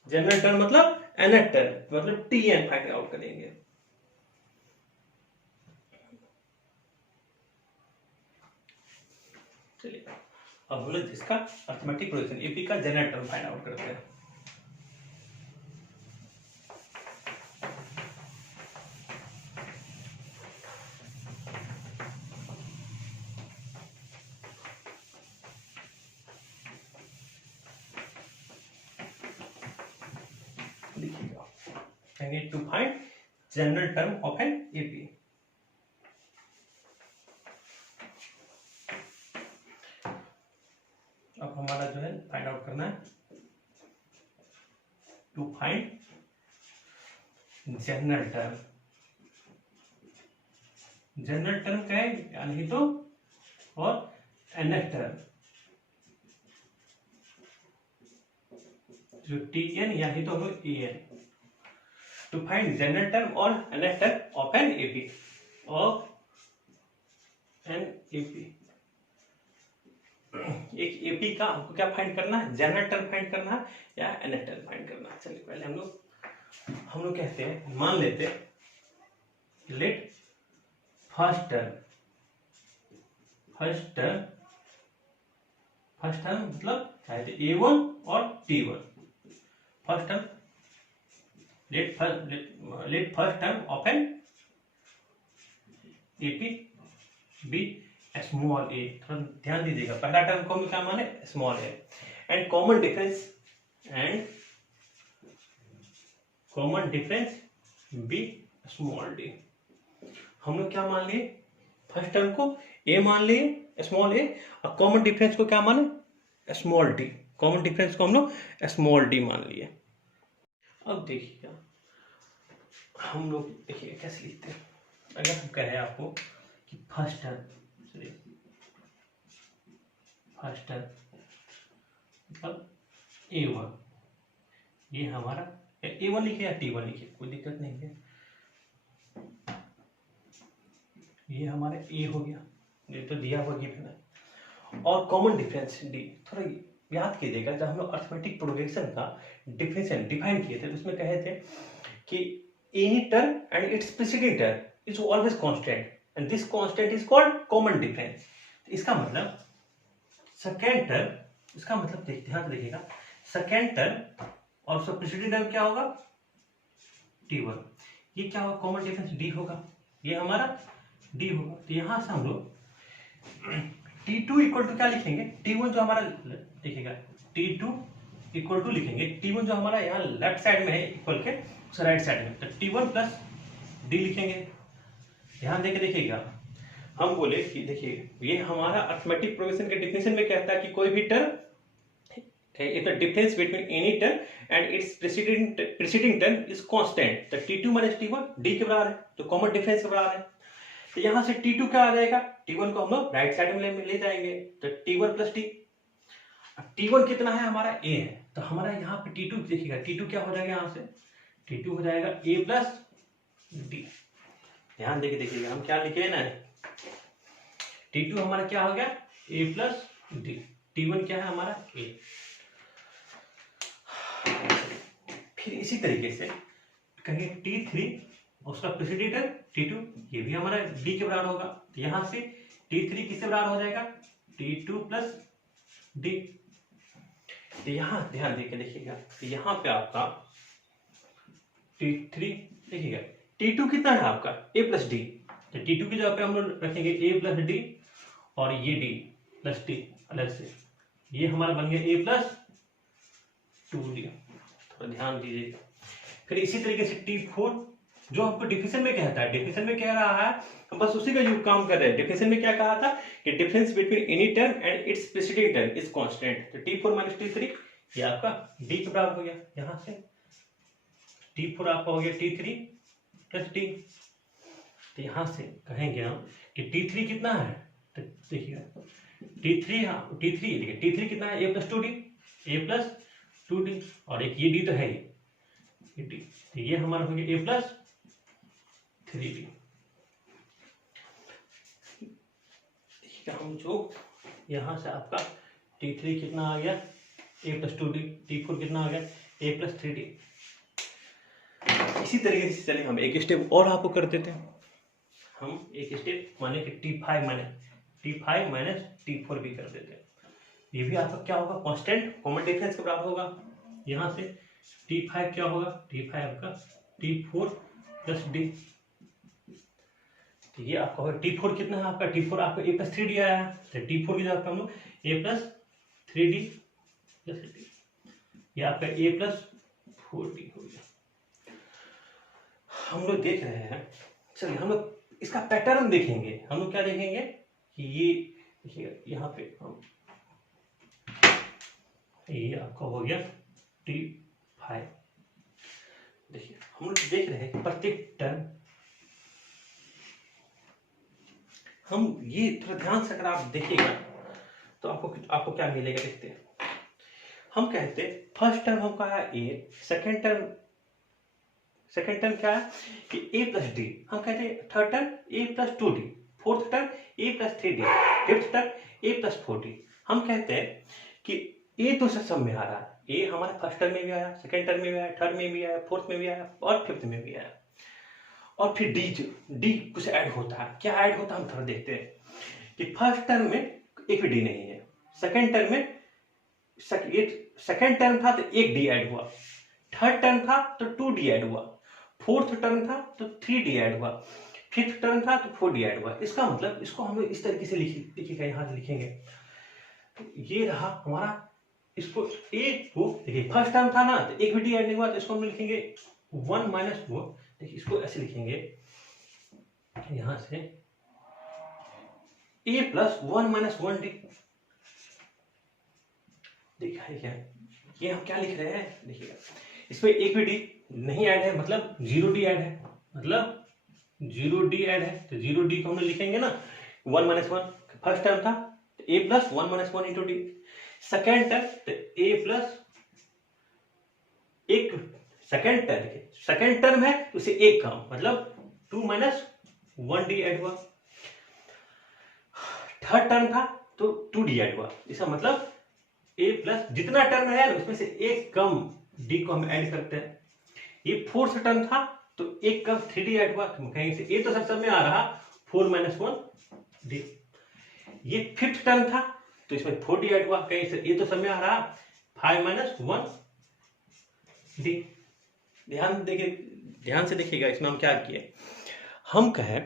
General term मतलब nth टर्म, मतलब Tn फाइंड आउट करेंगे। चलिए अब हम लोग इसका अर्थमेटिक प्रोजेक्शन एपी का जनरल टर्म फाइंड आउट करते हैं। I need to find general term of an AP. अब हमारा जो है फाइंड आउट करना है, to find general term. General term क्या है, यानी तो और nth टर्म जो Tn यानी तो हम En, to find general term or nth term of an AP, एक एपी का हमको क्या फाइंड करना है, जनरल टर्म फाइंड करना है या nth टर्म फाइंड करना है। चलिए पहले हम लोग कहते हैं, मान लेते हैं लेट फर्स्ट टर्म मतलब चाहे A1 और T1, first term let first term of an AP be small A, थोड़ा ध्यान दीजिएगा, पहला टर्म को हम क्या माने, small A, and common difference be small D. हम लोग क्या मान लिए, फर्स्ट टर्म को ए मान लिए, स्मॉल ए, और कॉमन डिफरेंस को क्या माने, स्मॉल डी। कॉमन डिफरेंस को हम लोग स्मॉल डी मान लिए। अब देखिएगा हम लोग, देखिए कैसे लिखते हैं। अगर हम कहें आपको कि फर्स्ट टर्म मतलब A1, ये हमारा A1 लिखे या T1 लिखे, कोई दिक्कत नहीं है। ये हमारा A हो गया, ये तो दिया हुआ गिवन है। और कॉमन डिफरेंस D, थोड़ा याद कीजिएगा, जब हम लोग अर्थमेटिक प्रोग्रेशन का डिफरेंशियल डिफाइन किए थे तो उसमें कहे थे कि any term and it's preceding term is always constant and this constant is called common difference. इसका मतलब सेकेंड टर्म, इसका मतलब ध्यान से देखिएगा, सेकेंड टर्म और उसका प्रीसीडिंग टर्म क्या होगा, T1, ये क्या होगा, कॉमन डिफरेंस D होगा, ये हमारा D होगा। तो यहां से हम लोग T2 इक्वल टू क्या लिखेंगे, T1 जो हमारा, देखिएगा T2 इक्वल टू लिखेंगे, T1 जो हमारा यहाँ लेफ्ट साइड में है इक्वल के उस राइट साइड में, तो T1 प्लस D लिखेंगे। ध्यान देके देखिएगा, हम बोले कि देखिए ये हमारा अर्थमेटिक प्रोग्रेशन के डिफिनेशन में कहता है कि कोई भी term, if the difference between any term and its preceding term is constant, तो T2 minus T1 D के बराबर है, तो कॉमन डिफरेंस के बराबर है। तो यहां से T2 क्या आ जाएगा, T1 को हम लोग राइट साइड में ले जाएंगे, तो T1 प्लस D। T1 कितना है हमारा, A है, तो हमारा यहाँ पे T2 देखिएगा, T2 क्या हो जाएगा, यहाँ से T2 हो जाएगा A प्लस D। ध्यान देके देखिएगा, हम क्या लिखे ना, T2 हमारा क्या हो गया, A प्लस D, T1 क्या है हमारा A। फिर इसी तरीके से कहेंगे T3, उसका प्रीसीडिंग टर्म T2, ये भी हमारा D के बराबर होगा, तो यहां से T3 किससे बराबर हो जाएगा, T2 प्लस D। तो यहां ध्यान देके देखिएगा, तो यहां पे आपका T3 देखिएगा, T2 कितना है आपका A प्लस D, तो T2 की जगह पे हम लोग रखेंगे A प्लस D, और ये D प्लस D अलग से, ये हमारा बन गया A प्लस 2D। थोड़ा ध्यान दीजिएगा। फिर इसी तरीके से T4 जो हमको डिफिनेशन में कहता है, डिफिनेशन में कह रहा है, हम बस उसी का यूज काम कर रहे हैं। डिफिनेशन में क्या कहा था कि difference between any term and it's preceding term is constant, तो T4 माइनस T3 ये आपका D के बराबर हो गया। यहां से T4 आपका हो गया T3 प्लस D। तो यहां से कहेंगे हम कि T3 कितना है, तो देखिएगा T3 देखिए T3 कितना है, A plus 2D, A plus 2D, और एक ये D तो है ये D, तो ये हमारा हो गया A प्लस 3D। देखिएगा हम जो यहां से आपका T3 कितना आ गया, A प्लस 2D, T4 कितना आ गया, A प्लस 3D। इसी तरीके से चलिए हम एक स्टेप और आपको कर देते हैं। हम एक स्टेप माने कि T5 माइनस T4 भी कर देते हैं। ये भी आपका क्या होगा, कांस्टेंट कॉमन डिफरेंस के बराबर होगा। यहाँ से T5 क्या होगा, T5 आपका T4 प्लस D, तो ये आपका होगा T4 कितना है आपका, T4 आपका A प्लस 3D आया है, तो T4 की जगह पे हम लोग A plus 3D plus D, ये आपका A प्लस 4D हो गया। हम लोग देख रहे हैं, चलिए हम लोग इसका पैटर्न देखेंगे। हम लोग क्या देखेंगे कि ये देखिए यहाँ पे हम, ये आपका हो गया T5। देखिए हम लोग देख रहे हैं प्रत्येक टर्म, हम ये थोड़ा ध्यान से अगर आप देखिएगा तो आपको क्या मिलेगा, देखते हैं। हम कहते हैं फर्स्ट टर्म हमका है A, सेकेंड टर्म क्या है कि A प्लस D, हम कहते हैं third term A plus 2D, fourth term A plus 3D, fifth term A plus 4D। हम कहते हैं कि A तो सब में आ रहा है, A हमारे फर्स्ट टर्म में भी आया, सेकेंड टर्म में भी आया, थर्ड में भी आया, फोर्थ में भी आया और फिफ्थ में भी आया। और फिर D कुछ ऐड होता है, क्या ऐड होता है हम थोड़ा देखते हैं कि फर्स्ट टर्म में एक भी D नहीं है, सेकेंड टर्म में सेकेंड टर्म था तो एक D ऐड हुआ, थर्ड टर्म था तो 2D ऐड हुआ, फोर्थ टर्म था तो 3D ऐड हुआ, फिफ्थ टर्म था तो 4d ऐड हुआ। इसका मतलब इसको हम लोग इस तरीके से लिखिएगा, यहाँ से लिखेंगे। तो ये रहा हमारा, इसको एक को देखिए फर्स्ट टर्म था ना, तो एक भी डी ऐड नहीं हुआ, तो इसको हम लिखेंगे 1 माइनस 4। देखिए इसको ऐसे लिखेंगे, यहां से a प्लस 1 माइनस 1d। देखिए ये हम क्या लिख रहे हैं, देखिएगा इसमें एक भी डी नहीं ऐड है, मतलब 0d ऐड है, मतलब 0d ऐड है। तो 0d को हम लिखेंगे ना 1 माइनस 1, फर्स्ट टर्म था तो a plus 1 minus 1 into D. Second term तो a प्लस एक, सेकेंड टर्म है तो उसे एक कम, मतलब 2 माइनस 1d ऐड हुआ। थर्ड टर्म था तो 2d ऐड हुआ। इसका मतलब a प्लस जितना टर्म है उसमें से एक कम d को हम ऐड करते हैं। ये फोर्थ टर्म था तो एक कम 3d ऐड हुआ, तो कहेंगे से a तो सब में आ रहा 4 माइनस 1d। ये फिफ्थ टर्म था तो इसमें 4d ऐड हुआ, कहीं से a तो सब में आ रहा 5 माइनस 1d। ध्यान से देखिएगा, इसमें हम क्या किए, हम कहे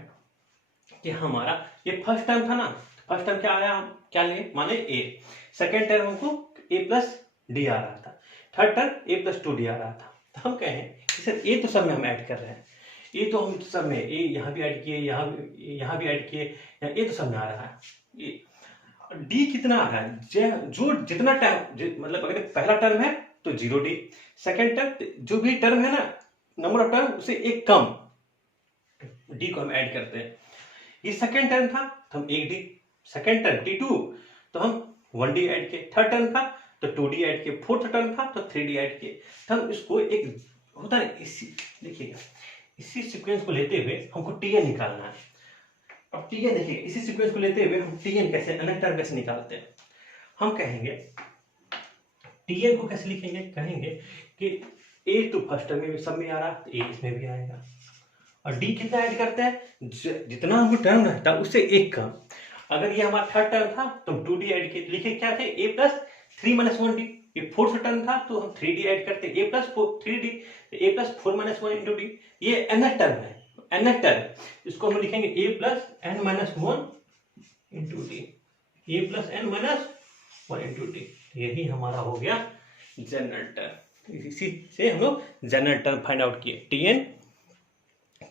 कि हमारा ये फर्स्ट टर्म था ना, फर्स्ट टर्म क्या आया, हम क्या लिए, माने a। सेकेंड टर्म हमको a प्लस डी आ रहा था, third term a plus 2d आ रहा था। तो हम कहें कि सर a तो सब में हम ऐड कर रहे हैं, a तो हम सब में a यहाँ भी ऐड किए, यहाँ भी ऐड किए, a तो सब में आ रहा है। d कितना आ रहा है, जो जितना टर्म, मतलब अगर पहला टर्म है तो 0d, सेकेंड टर्म जो भी टर्म है ना, नंबर ऑफ टर्म उसे एक कम d को हम ऐड करते हैं। ये सेकेंड टर्म था तो हम 1d, सेकेंड टर्म t2 तो हम 1d ऐड किए, थर्ड टर्म था तो 2d ऐड किए, फोर्थ टर्म था तो 3d ऐड किए। तो हम इसको एक होता है, इसी देखिएगा इसी सीक्वेंस को लेते हुए हमको tn निकालना है। अब tn देखिएगा, इसी सीक्वेंस को लेते हुए हम tn कैसे, अनंत टर्म कैसे निकालते हैं। हम कहेंगे tn को कैसे लिखेंगे, कहेंगे कि a तो फर्स्ट टर्म में सब में आ रहा तो a इसमें भी आएगा, और d कितना ऐड करते हैं, जितना हमको टर्म रहता है उससे एक कम। अगर ये हमारा थर्ड टर्म था तो हम 2d ऐड किए, लिखे क्या थे, a प्लस 3 माइनस 1d। ये फोर्थ टर्म था तो हम 3d ऐड करते, a plus 3d, a plus 4 minus 1 into D. ये nth टर्म है, nth टर्म, इसको हम लिखेंगे a plus n minus 1 into D, a plus n minus 1 into D. यही हमारा हो गया जनरल टर्म। इसी से हम लोग जनरल टर्म फाइंड आउट किए।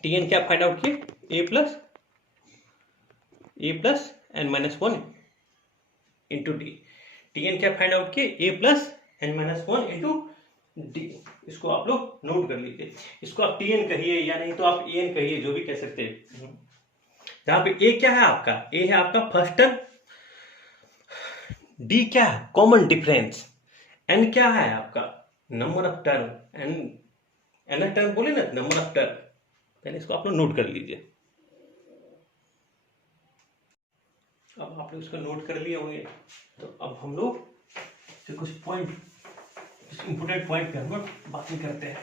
tn क्या फाइंड आउट किए, a plus n minus 1 into D. tn क्या फाइंड आउट किए, a plus n minus 1 into D. इसको आप लोग नोट कर लीजिए, इसको आप tn कहिए या नहीं तो आप an कहिए, जो भी कह सकते हैं। जहां पे a क्या है आपका, a है आपका फर्स्ट टर्म, d क्या है कॉमन डिफरेंस, n क्या है आपका number of term, n term बोले ना नंबर ऑफ टर्म। पहले इसको आप लोग नोट कर लीजिए। अब आप लोग इसको नोट कर लिए होंगे, तो अब हम लोग कुछ इंपोर्टेंट पॉइंट पे हम लोग बातें करते हैं।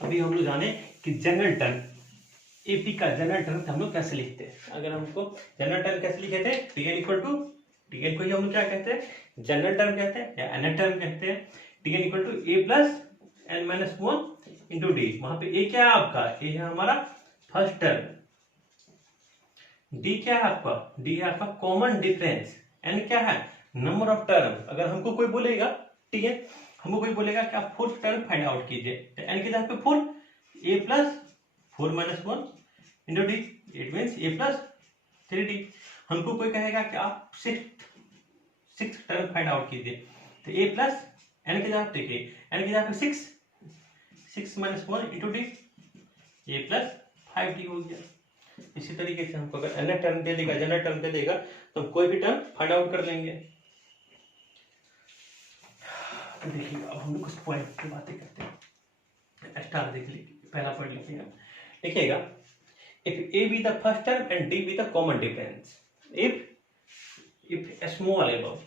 अभी हम लोग जाने कि जनरल टर्म, एपी का जनरल टर्म हम लोग कैसे लिखते हैं। अगर हमको जनरल टर्म कैसे लिखे थे, tn इक्वल टू, tn को ही हम लोग क्या कहते हैं, जनरल टर्म कहते हैं या nth टर्म कहते हैं। tn equal to a plus n minus 1 into D. वहां पे a क्या है आपका, a है हमारा फर्स्ट टर्म, d क्या है आपका, d है आपका कॉमन डिफरेंस, n क्या है नंबर ऑफ टर्म। अगर हमको कोई बोलेगा tn, हमको कोई बोलेगा कि आप फोर्थ टर्म फाइंड आउट कीजिए, तो n की जगह पे 4, a plus 4 minus 1 into D, it means a plus 3d। हमको कोई कहेगा कि आप सिक्स टर्म फाइंड आउट कीजिए, तो a प्लस n की जगह देखिए, n की जगह पे 6 minus 1 into D, a plus 5d हो गया। इसी तरीके से हमको अगर nth टर्म दे देगा, जनरल टर्म दे देगा, तो हम कोई भी टर्म फाइंड आउट कर लेंगे। देखिए अब हम लोग कुछ पॉइंट की बातें करते हैं। स्टार देख लीजिए, पहला पॉइंट लिखिएगा, लिखिएगा if a be the first term and d be the common difference, if small above,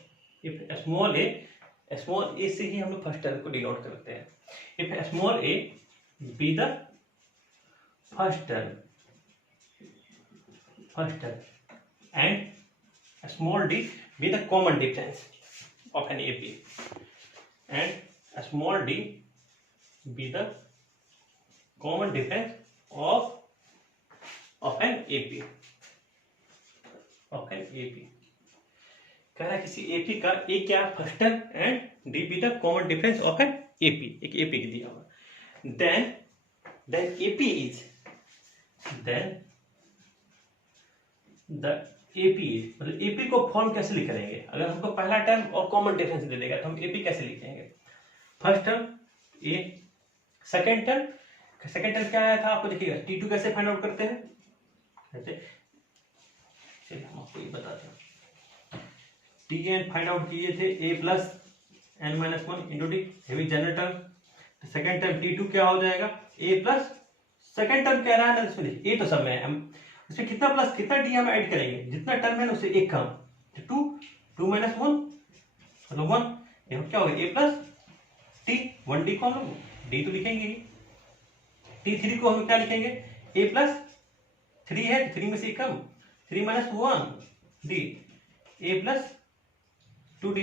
if small a से ही हम लोग फर्स्ट टर्म को डिनोट करते हैं। if small a be the first term and small d be the common difference of an AP, and small d be the common difference of an AP, of an AP. कह रहा है किसी एपी का ए क्या first term and D be the common difference of an AP, एक एपी दिया हुआ। Then AP is, then the AP is, मतलब एपी को फॉर्म कैसे लिख लेंगे? अगर हमको पहला टर्म और कॉमन डिफरेंस दे देगा तो हम एपी कैसे लिखेंगे? फर्स्ट टर्म ए, सेकेंड टर्म क्या आया था आपको देखिएगा, T2 कैसे फाइंड आउट करते हैं, कैसे, चलिए हम आपको ये बताते हैं। Tn फाइंड आउट किए थे a plus n minus one into D, heavy general term. Second term T2 क्या हो जाएगा, a प्लस, सेकेंड टर्म कह रहा है ना इसमें, a तो सब में हम इसमें कितना प्लस कितना डी हम ऐड करेंगे, जितना टर्म है ना उससे एक कम, तो 2 माइनस वन मतलब 1, यहाँ क्या होगा a प्लस टी, 1d को हम लोग डी तो लिखेंगे ही, T3 को हम क्या लिखेंगे, a प्लस 3 है, 3 में से एक कम, 3 minus 1 D, a plus 2d।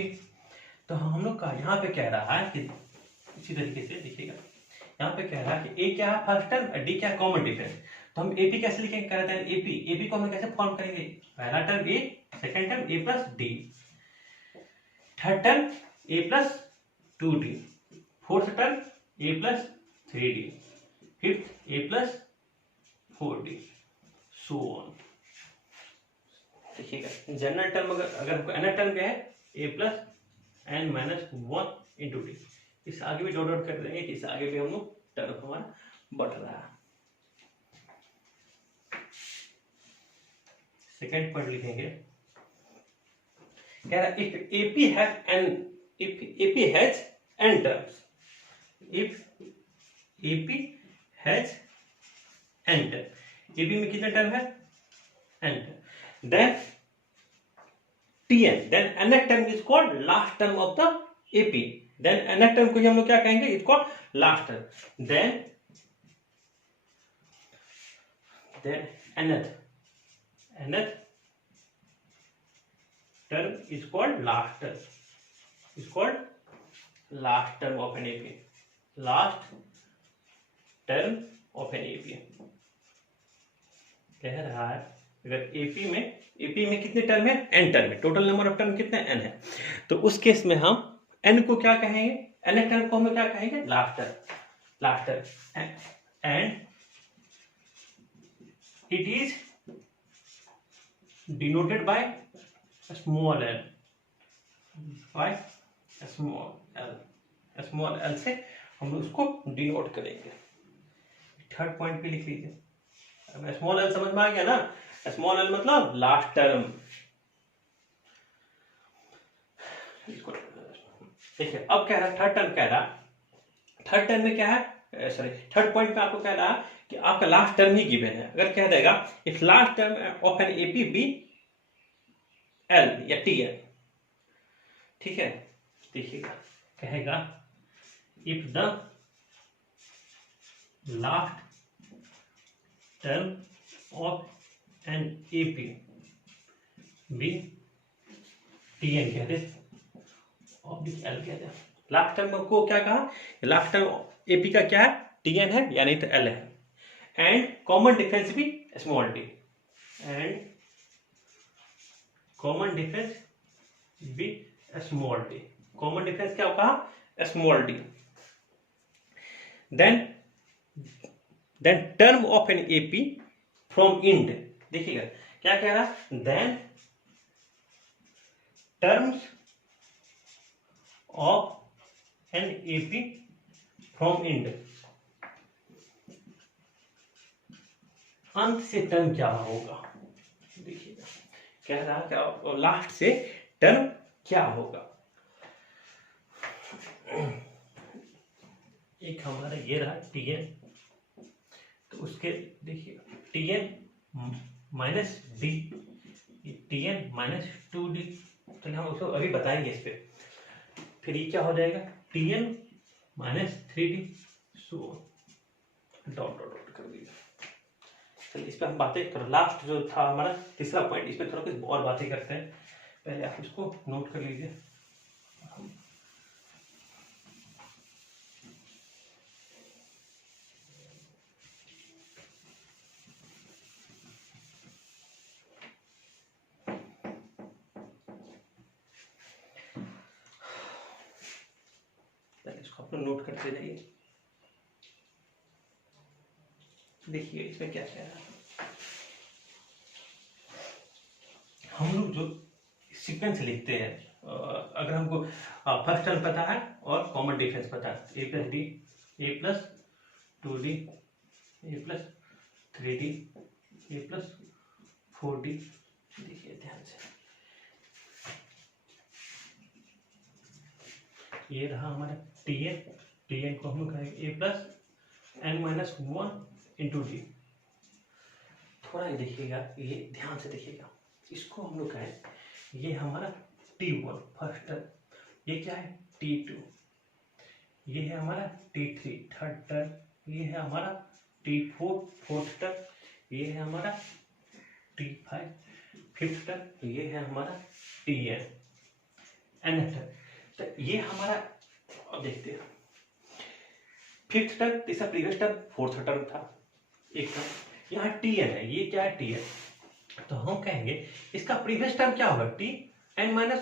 तो हम लोग का यहाँ पे कह रहा है कि इसी तरीके से देखिएगा, यहाँ पे कह रहा है कि a क्या है फर्स्ट टर्म और d क्या है कॉमन डिफरेंस। तो हम AP कैसे लिखेंगे, कह रहे हैं AP को हम कैसे फॉर्म करेंगे, पहला term a, second term a plus d, third term a plus 2d, fourth term a plus 3d, fifth a plus 4d, so on. देखिएगा जनरल टर्म अगर हमको एन टर्म क्या है a plus n minus one into D, इस आगे भी डॉट डॉट कर देंगे कि इस आगे भी हम लोग टर्म हमारा बढ़ रहा है। सेकेंड पॉइंट लिखेंगे, कह रहा है if AP has n terms, if AP has n term, AP में कितने टर्म है, n term, then Tn, then nth term is called last term of the AP, then nth term को हम लोग क्या कहेंगे, it's called last term, then nth term is called last term, is called last term of an AP, last term of an AP। कह रहा है अगर AP में कितने टर्म है, n टर्म है, टोटल नंबर ऑफ टर्म कितने n है, तो उस केस में हम n को क्या कहेंगे, n टर्म को हम क्या कहेंगे, last term, and it is denoted by a small l, by a small l से हम उसको डिनोट करेंगे। थर्ड पॉइंट पे लिख लीजिए, अब स्मॉल एल समझ में आ गया ना, स्मॉल एल मतलब लास्ट टर्म। देखिए अब कह रहा है थर्ड टर्म, कह रहा थर्ड टर्म में क्या है, सॉरी थर्ड पॉइंट पे आपको कह रहा कि आपका लास्ट टर्म ही गिवन है। अगर कह देगा if last term of an AP be L या टी एल, ठीक है, देखिएगा कहेगा if the last term of an AP be T N कहते और एल कहते हैं। लास्ट टर्म को क्या कहा, लास्ट टर्म एपी का क्या है, टी एन है यानी तो एल है, एंड कॉमन डिफरेंस भी small D, and common difference भी स्मॉल डी, कॉमन डिफरेंस क्या कहा, small D. Then term of an AP from end, देखिएगा क्या कह रहा, then terms of an AP from end, अंत से टर्म क्या होगा, देखिएगा कह रहा क्या लास्ट से टर्म क्या होगा। एक हमारा ये रहा Tn, तो उसके देखिए Tn minus D, Tn minus 2d, तो हम उसको अभी बताएंगे इस पे। फिर ये क्या हो जाएगा, Tn minus 3d, so dot dot dot कर दीजिए। चलिए इस पर हम बातें करो, लास्ट जो था हमारा तीसरा पॉइंट, इस पर थोड़ा कुछ और बातें करते हैं, पहले आप इसको नोट कर लीजिए। आप लोग नोट करते जाइए। देखिए इसमें क्या कह रहा है। हम लोग जो सीक्वेंस लिखते हैं, अगर हमको फर्स्ट टर्म पता है और कॉमन डिफरेंस पता है, ए प्लस डी, ए प्लस 2d, ए प्लस 3d, ए प्लस 4d। देखिए ध्यान से, ये रहा हमारा टी एन को हम लोग कहेंगे ए प्लस n-1 इंटू डी। थोड़ा ये देखिएगा, ये ध्यान से देखिएगा, इसको हम लोग कहें ये हमारा T1 फर्स्ट टर्म, ये क्या है T2, ये है हमारा T3 थर्ड टर्म, ये है हमारा T4 फोर्थ टर्म, ये है हमारा T5 फिफ्थ टर्म, ये है हमारा Tn nth टर्म। तो ये हमारा, अब देखते हैं फिफ्थ टर्म, इसका प्रीवियस टर्म फोर्थ टर्म था एक टर्म। यहाँ Tn है, ये क्या है Tn, तो हम कहेंगे इसका प्रीवियस टर्म क्या होगा Tn-1।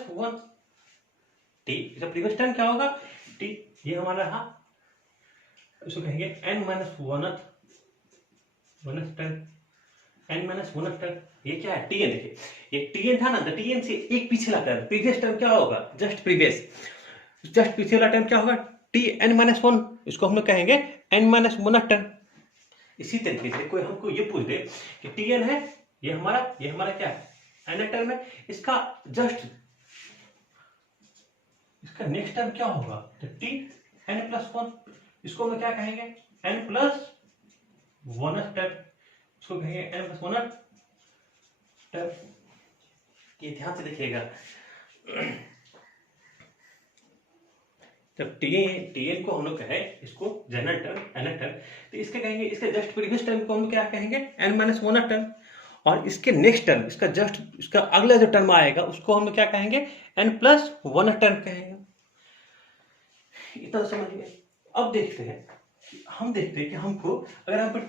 T इसका प्रीवियस टर्म क्या होगा T, ये हमारा रहा, इसको कहेंगे n-1th टर्म, n-1th टर्म। ये क्या है Tn, देखिए ये Tn था ना, तो Tn से एक पिछला टर्म प्रीवियस टर्म क्या होगा, जस्ट पिछला टर्म क्या होगा Tn-1, इसको हम लोग कहेंगे n-1th टर्म। इसी तरीके से कोई हमको ये पूछ दे कि Tn है, ये हमारा क्या है n टर्म है, इसका नेक्स्ट टर्म क्या होगा, तो Tn+1, इसको हम क्या कहेंगे n+1 टर्म, इसको कहेंगे n+1 टर्म। ये ध्यान से देखिएगा, जब Tn को हम लोग कहे इसको जनरल टर्म n टर्म, तो इसके कहेंगे इसके जस्ट प्रीवियस टर्म को हम क्या कहेंगे n-1 टर्म, और इसके नेक्स्ट टर्म इसका अगला जो टर्म आएगा उसको हम क्या कहेंगे n+1 टर्म कहेंगे। इतना समझिए। अब देखते हैं कि हमको अगर हमको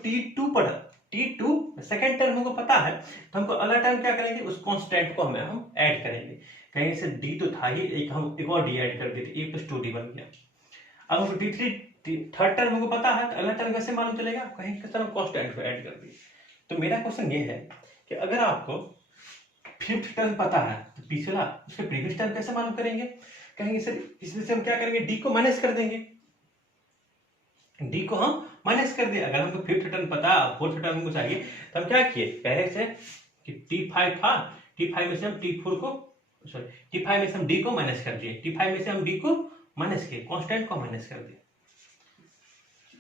T2 सेकेंड टर्म हमको पता है, तो हमको अगला टर्म क्या करेंगे, उस कांस्टेंट को हम ऐड करेंगे। कहीं से d तो था ही, एक और d ऐड कर देते, a + 2d बन गया। अब हमको थर्ड टर्म हमको पता है, तो अगला टर्म कैसे मालूम चलेगा, कहीं किस तरह कांस्टेंट को ऐड कर दिए। तो मेरा क्वेश्चन ये है कि अगर आपको फिफ्थ टर्म पता है, तो पिछला उसके प्रीवियस टर्म कैसे मालूम करेंगे, कहेंगे सर इसमें से हम क्या करेंगे, d को माइनस कर देंगे, d को हम माइनस कर दिए। अगर हमको फिफ्थ टर्म पता, फोर्थ टर्म हमको चाहिए, तो हम क्या किए पहले से कि T5 था, T5 में से हम T5 में से हम d को माइनस कर दिए, T5 में से हम d को माइनस किए, कांस्टेंट को माइनस कर दिए।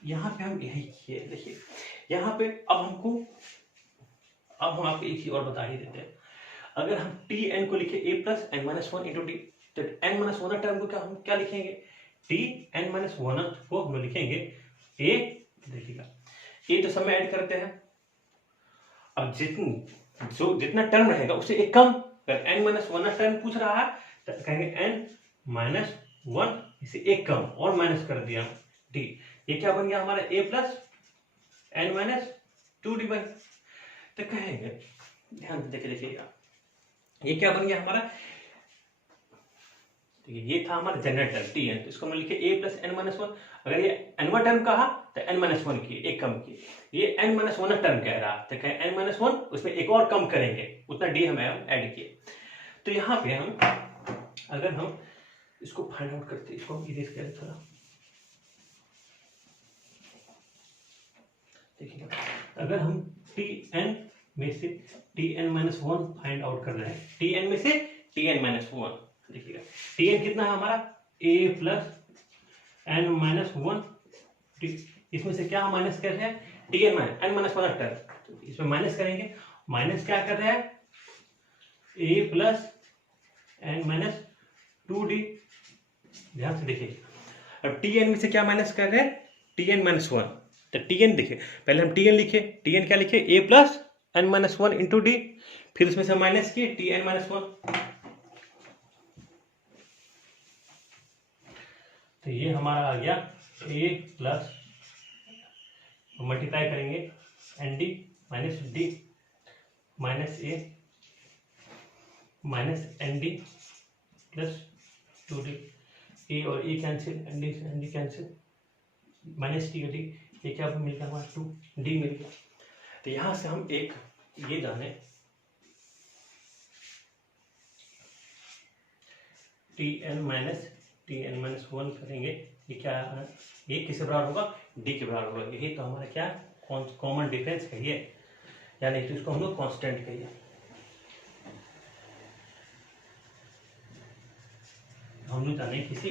यहाँ पे हम यही किए, देखिए यहाँ पे अब हम आपको एक चीज और बता ही देते हैं। अगर हम Tn को लिखे a + n-1 इंटू d, तो n-1 टर्म को हम क्या लिखेंगे, Tn-1 को हम लिखेंगे a, देखिएगा a तो सब में ऐड करते हैं। अब जितना टर्म रहेगा उससे एक कम, अगर n-1 टर्म पूछ रहा है तो कहेंगे n-1, इसे एक कम और माइनस कर दिया d, ये क्या बन गया हमारा a + n-2d बन। तो कहेंगे ध्यान से देखिएगा, ये क्या बन गया हमारा, देखिए ये था हमारा जनरल टर्म Tn, तो इसको हम लिखे a + n-1। अगर ये n-वां टर्म कहा तो n-1 किए, एक कम किए, ये n-1 टर्म कह रहा, तो कहें n-1, उसमें एक और कम करेंगे, उतना d हमें ऐड किए। तो यहाँ पे अगर हम इसको फाइंड आउट करते, इसको हम इरेज करें थोड़ा, देखिए अगर हम Tn में से Tn-1 फाइंड आउट कर रहे हैं, Tn में से Tn-1, देखिएगा Tn कितना है हमारा a + n-1, इसमें से क्या माइनस कर रहे हैं Tn-n-1 टर्म, तो इसमें माइनस करेंगे, माइनस क्या कर रहे हैं a + n-2d। ध्यान से देखिए, अब Tn में से क्या माइनस कर रहे हैं Tn-1, तो Tn देखिए पहले हम Tn लिखे, Tn क्या लिखे a + n-1 इंटू d, फिर उसमें से माइनस किए Tn-1, तो ये हमारा आ गया a + मल्टीप्लाई करेंगे nd - d - a - nd + 2d, A और A cancel, and D cancel, minus T, ये क्या मिल गया हमारा 2 डी मिल गया। तो यहाँ से हम एक ये जाने टी एन माइनस 1 करेंगे, ये क्या है, ये किसके बराबर होगा, डी के बराबर होगा। यही तो हमारा क्या कॉमन डिफरेंस कहिए, यानी कि इसको हम लोग कांस्टेंट कहिए। हम लोग जाने किसी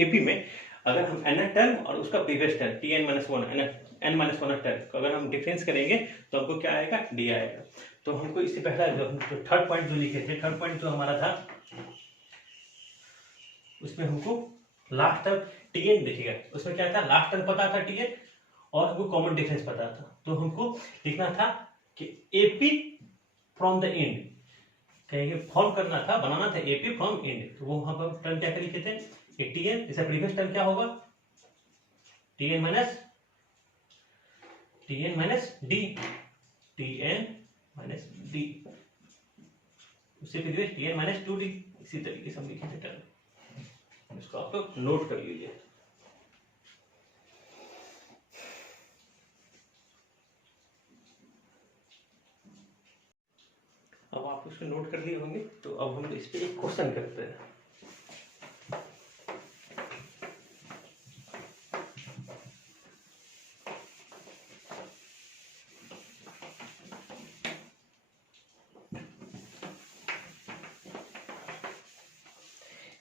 एपी में अगर हम एन टर्म और उसका previous term T N minus 1 N minus 1 term को अगर हम डिफरेंस करेंगे तो हमको क्या आएगा, डी आएगा। तो हमको इससे पहला जो थर्ड पॉइंट जो लिखे थे, थर्ड पॉइंट जो हमारा था उसमें हमको लास्ट टर्म टी एन देखिएगा, उसमें क्या था, लास्ट टर्म पता था टी एन और हमको कॉमन डिफरेंस पता था। तो हमको लिखना था कि एपी फ्रॉम द एंड, कहेंगे फॉर्म करना था, बनाना था एपी फ्रॉम एंड। तो वो वहां पर टर्म क्या लिखे थे, टी एन, इसका प्रीवियस टर्म क्या होगा, टी एन माइनस डी, उससे previous T N minus 2 D. इसी तरीके से हम लिखे थे टर्म, इसको आप लोग नोट कर लीजिए। अब आप उसको नोट कर लिए होंगे, तो अब हम इस पे एक क्वेश्चन करते हैं।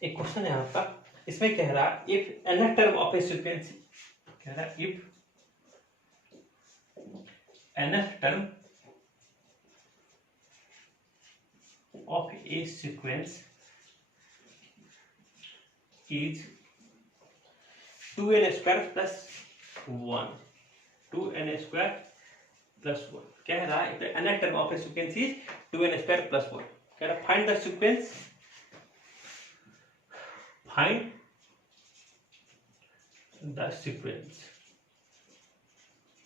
एक क्वेश्चन है आपका, इसमें कह रहा है if N term of a sequence, कह रहा है if N term of a sequence is 2n square plus 1, 2n square plus 1। कह रहा है n term of a sequence is 2n square plus 1। कह रहा है find the sequence, find the sequence।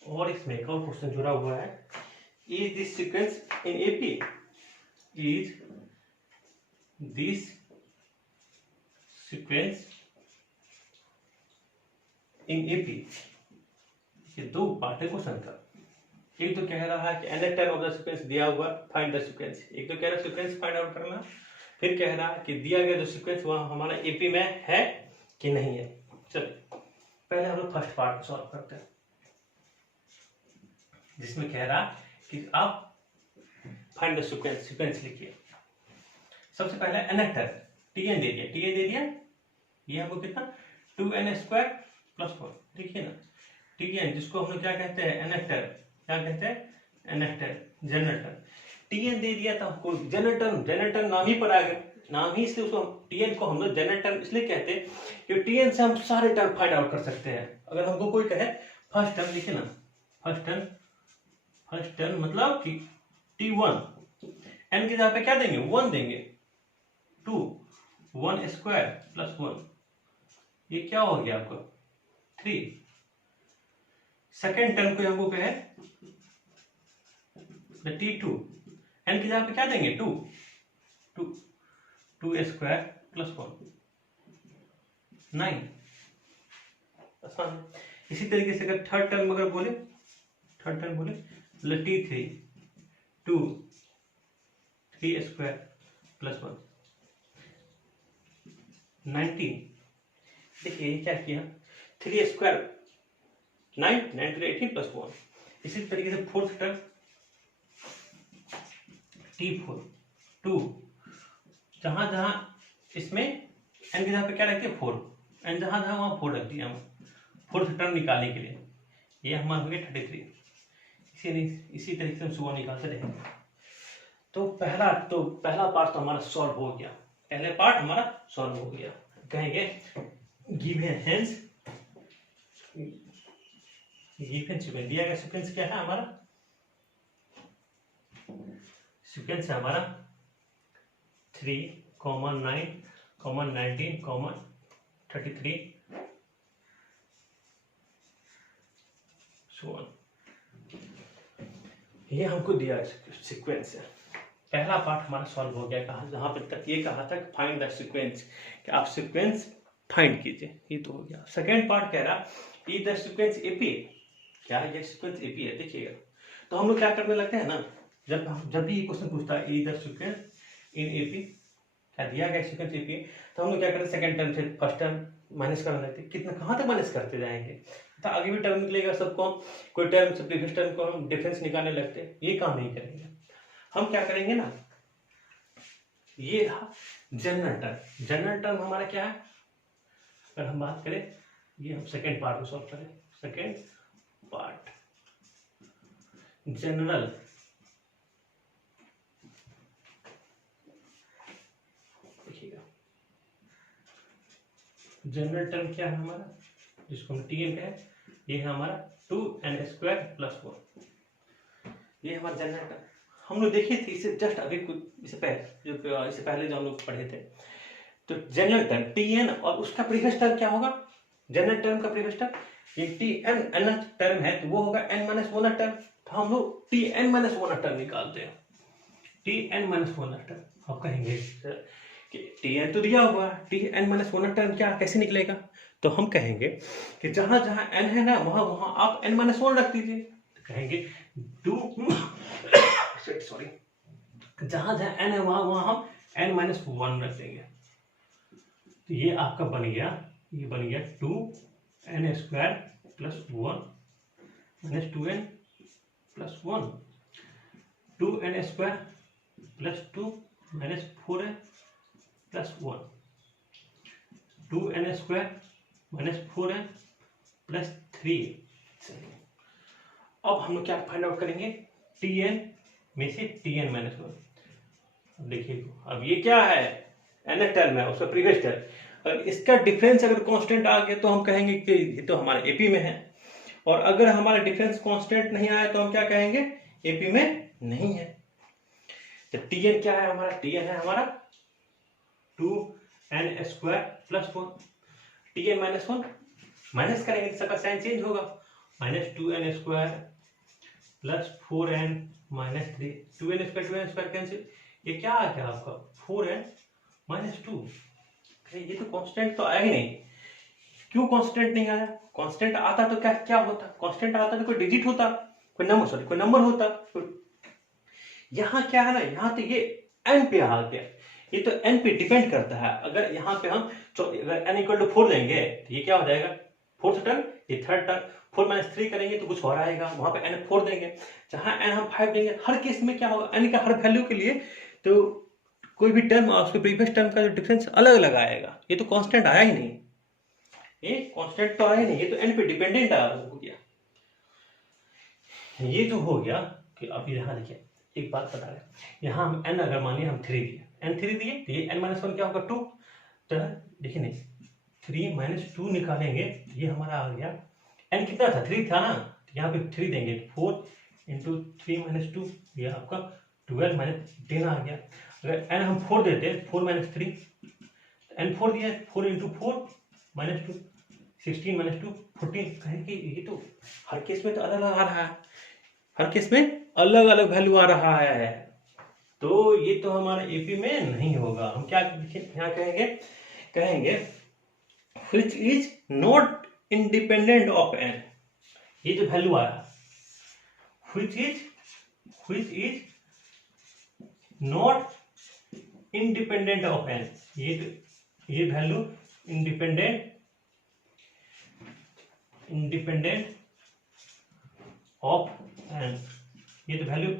और इसमें एक और क्वेश्चन जुड़ा हुआ है, is this sequence in AP, is this sequence in AP। ये दो पार्ट है क्वेश्चन का, एक तो कह रहा है कि N term of the sequence दिया हुआ, फाइंड द सीक्वेंस। एक तो कह रहा है सीक्वेंस फाइंड आउट करना, फिर कह रहा है कि दिया गया जो सीक्वेंस वह हमारा एपी में है कि नहीं है। चलिए पहले हम लोग फर्स्ट पार्ट को सॉल्व करते हैं, जिसमें कह रहा कि आप फाइंड द सीक्वेंस लिखिए। सबसे पहले एन टर्म टीएन दे दिया, ये हमको कितना 2n स्क्वायर प्लस 4, देखिए ना टीएन, जिसको हम लोग क्या कहते हैं, एन टर्म, क्या कहते हैं, N term, general term. TN दे दिया था हमको, जनरल टर्म नाम ही पर आ गया, नाम ही, इसलिए उसको टीएन को हम लोग जनरल टर्म इसलिए कहते हैं कि टीएन से हम सारे टर्म फाइंड आउट कर सकते हैं। अगर हमको कोई कहे फर्स्ट टर्म, लिखे ना फर्स्ट टर्म मतलब कि T1, एन की जगह पे क्या देंगे, 1 देंगे, 2 1 स्क्वायर प्लस 1, ये क्या हो गया आपका 3। सेकेंड टर्म को हमको कहे T2, एन की जगह पे क्या देंगे 2 स्क्वायर प्लस 1, 9। आसान। इसी तरीके से अगर थर्ड टर्म बोले T3 2 3 स्क्वायर प्लस 1, 19। देखिए ये क्या किया, 3 स्क्वायर 9 18 प्लस 1। इसी तरीके से फोर्थ टर्म T4 2, जहां जहां इसमें एन की जगह पे क्या रखते हैं 4, एन जहां जहां वहां 4 रख दिया हम फोर्थ टर्म निकालने के लिए। ये हमारा हो गया 33। इसी तरीके से हम सुबह निकालते रहेंगे। तो पहला पार्ट तो हमारा सॉल्व हो गया, पहले पार्ट हमारा सॉल्व हो गया। कहेंगे गिवन हेंस गिवन सीक्वेंस, दिया गया सीक्वेंस क्या है हमारा, सीक्वेंस है हमारा 3, 9, 19, 33 so on। ये हमको दिया सीक्वेंस है। पहला पार्ट हमारा सॉल्व हो गया। कहा जहां पे तक ये कहा था कि फाइंड द सीक्वेंस, कि आप सीक्वेंस फाइंड कीजिए, ये तो हो गया। सेकेंड पार्ट कह रहा ई द सीक्वेंस एपी, क्या है ये सीक्वेंस एपी है, देखिएगा। तो हम लोग क्या करने लगते हैं ना, जब भी ये क्वेश्चन पूछता है ई द सीक्वेंस इन एपी, क्या दिया गया सीक्वेंस एपी, तो हम लोग क्या करते हैं सेकंड टर्म से फर्स्ट टर्म माइनस करने लगते हैं। कितना कहाँ तक माइनस करते जाएंगे, तो आगे भी टर्म निकलेगा सबको, कोई टर्म से प्रीवियस टर्म को हम डिफरेंस निकालने लगते हैं, ये काम नहीं करेंगे। हम क्या करेंगे ना, ये रहा जनरल टर्म। जनरल टर्म हमारा क्या है, अगर हम बात करें, ये हम सेकेंड पार्ट में सॉल्व करें। सेकेंड पार्ट जनरल, देखिएगा जनरल टर्म क्या है हमारा, जिसको हम टी एन कहें, ये है हमारा 2n² + 1, ये हमारा जनरल टर्म। हम लोग देखे थे इसे जस्ट अभी कुछ इससे पहले जो हम लोग पढ़े थे। तो जनरल टर्म टी एन और उसका प्रीवियस टर्म क्या होगा, जनरल टर्म का प्रीवियस टर्म, ये टी एन n टर्म है तो वो होगा n-1 टर्म। तो हम लोग टी n-1 टर्म निकालते हैं, टी n-1 टर्म। आप कहेंगे कि टी एन तो दिया हुआ, टी n-1 टर्म क्या कैसे निकलेगा, तो हम कहेंगे कि जहां जहां n है ना वहां वहां आप n-1 रख दीजिए। तो कहेंगे सॉरी, जहां जहां n है वहां वहां हम n-1 रख देंगे। तो ये आपका बन गया, ये बन गया 2n² + 1 - 2n + 1, 2n² + 2 - 4n + 1, 2n² - 4n + 3। अब हम लोग क्या फाइंड आउट करेंगे, tn में से tn-1। देखिए अब ये क्या है, n टर्म है, उसका प्रीवियस टर्म, अगर इसका डिफरेंस अगर कांस्टेंट आ गया तो हम कहेंगे कि ये तो हमारे एपी में है, और अगर हमारा डिफरेंस कांस्टेंट नहीं आया तो हम क्या कहेंगे, एपी में नहीं है। तो tn क्या है हमारा, tn है हमारा 2n² + 1, tn-1 माइनस करेंगे तो सबका साइन चेंज होगा, -2n² + 4n - 3, 2n² कैंसिल, ये क्या आ गया आपका 4n - 2। ये तो कांस्टेंट तो आया ही नहीं, क्यों कांस्टेंट नहीं आया, कांस्टेंट आता तो क्या क्या होता, कांस्टेंट आता तो कोई डिजिट होता, कोई नंबर होता। यहाँ क्या है ना, यहाँ तो ये n पे आ गया, ये तो n पे डिपेंड करता है। अगर यहाँ पे हम अगर n = 4 देंगे तो ये क्या हो जाएगा, फोर्थ टर्म, ये थर्ड टर्म, 4 - 3 करेंगे तो कुछ और आएगा, वहां पे n 4 देंगे, जहां n हम 5 देंगे, हर केस में क्या होगा, n का हर वैल्यू के लिए तो कोई भी टर्म और उसके प्रीवियस टर्म का जो डिफरेंस अलग अलग आएगा। ये तो कांस्टेंट आया ही नहीं, ये कांस्टेंट तो आया ही नहीं, ये तो n पे डिपेंडेंट हो गया। ये जो हो गया कि अब यहाँ देखिए एक बात बता रहे, यहाँ हम n अगर मानिए हम 3 दिए, n3 दिए तो ये n-1 क्या होगा 2, तो देखिए नहीं 3 - 2 निकालेंगे, ये हमारा आ गया, n कितना था 3 था ना, तो यहाँ पे 3 देंगे 4 × 3 - 2, ये आपका 12 - 10 आ गया। अगर n हम 4 देते, 4 - 3, n 4 दिया, 4 × 4 - 2, 16 - 2 14, कहें कि ये तो हर केस में तो अलग अलग आ रहा है, हर केस में अलग अलग वैल्यू आ रहा है, तो ये तो हमारा एपी में नहीं होगा। हम क्या यहाँ कहेंगे which is not independent of n, ये जो वैल्यू आया which is not independent of n, ये वैल्यू independent of n, ये तो वैल्यू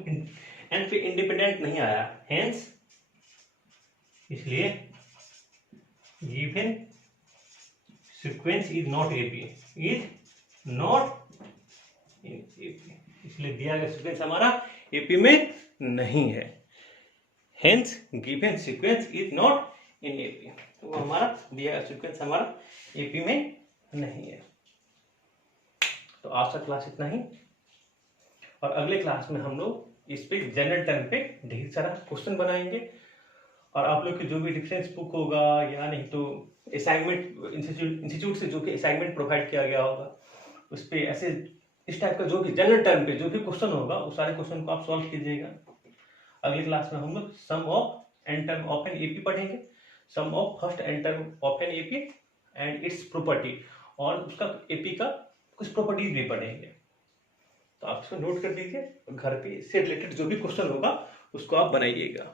n पे इंडिपेंडेंट नहीं आया, हेंस इसलिए given sequence is not AP, इसलिए दिया गया सीक्वेंस हमारा एपी में नहीं है, hence given sequence is not in AP, तो हमारा दिया गया सीक्वेंस हमारा एपी में नहीं है। तो आज का क्लास इतना ही, और अगले क्लास में हम लोग इस पे जनरल टर्म पे ढेर सारा क्वेश्चन बनाएंगे, और आप लोग की जो भी डिफरेंस बुक होगा या नहीं तो असाइनमेंट इंस्टीट्यूट से जो कि असाइनमेंट प्रोवाइड किया गया होगा, उस पे ऐसे इस टाइप का जो भी जनरल टर्म पे जो भी क्वेश्चन होगा उस सारे क्वेश्चन को आप सॉल्व कीजिएगा। अगली क्लास में हम लोग sum of N term of an AP पढ़ेंगे, sum of first N term of an AP and its property, और उसका एपी का कुछ प्रॉपर्टीज भी पढ़ेंगे। तो आप इसको नोट कर लीजिए, घर पे इससे रिलेटेड जो भी क्वेश्चन होगा उसको आप बनाइएगा।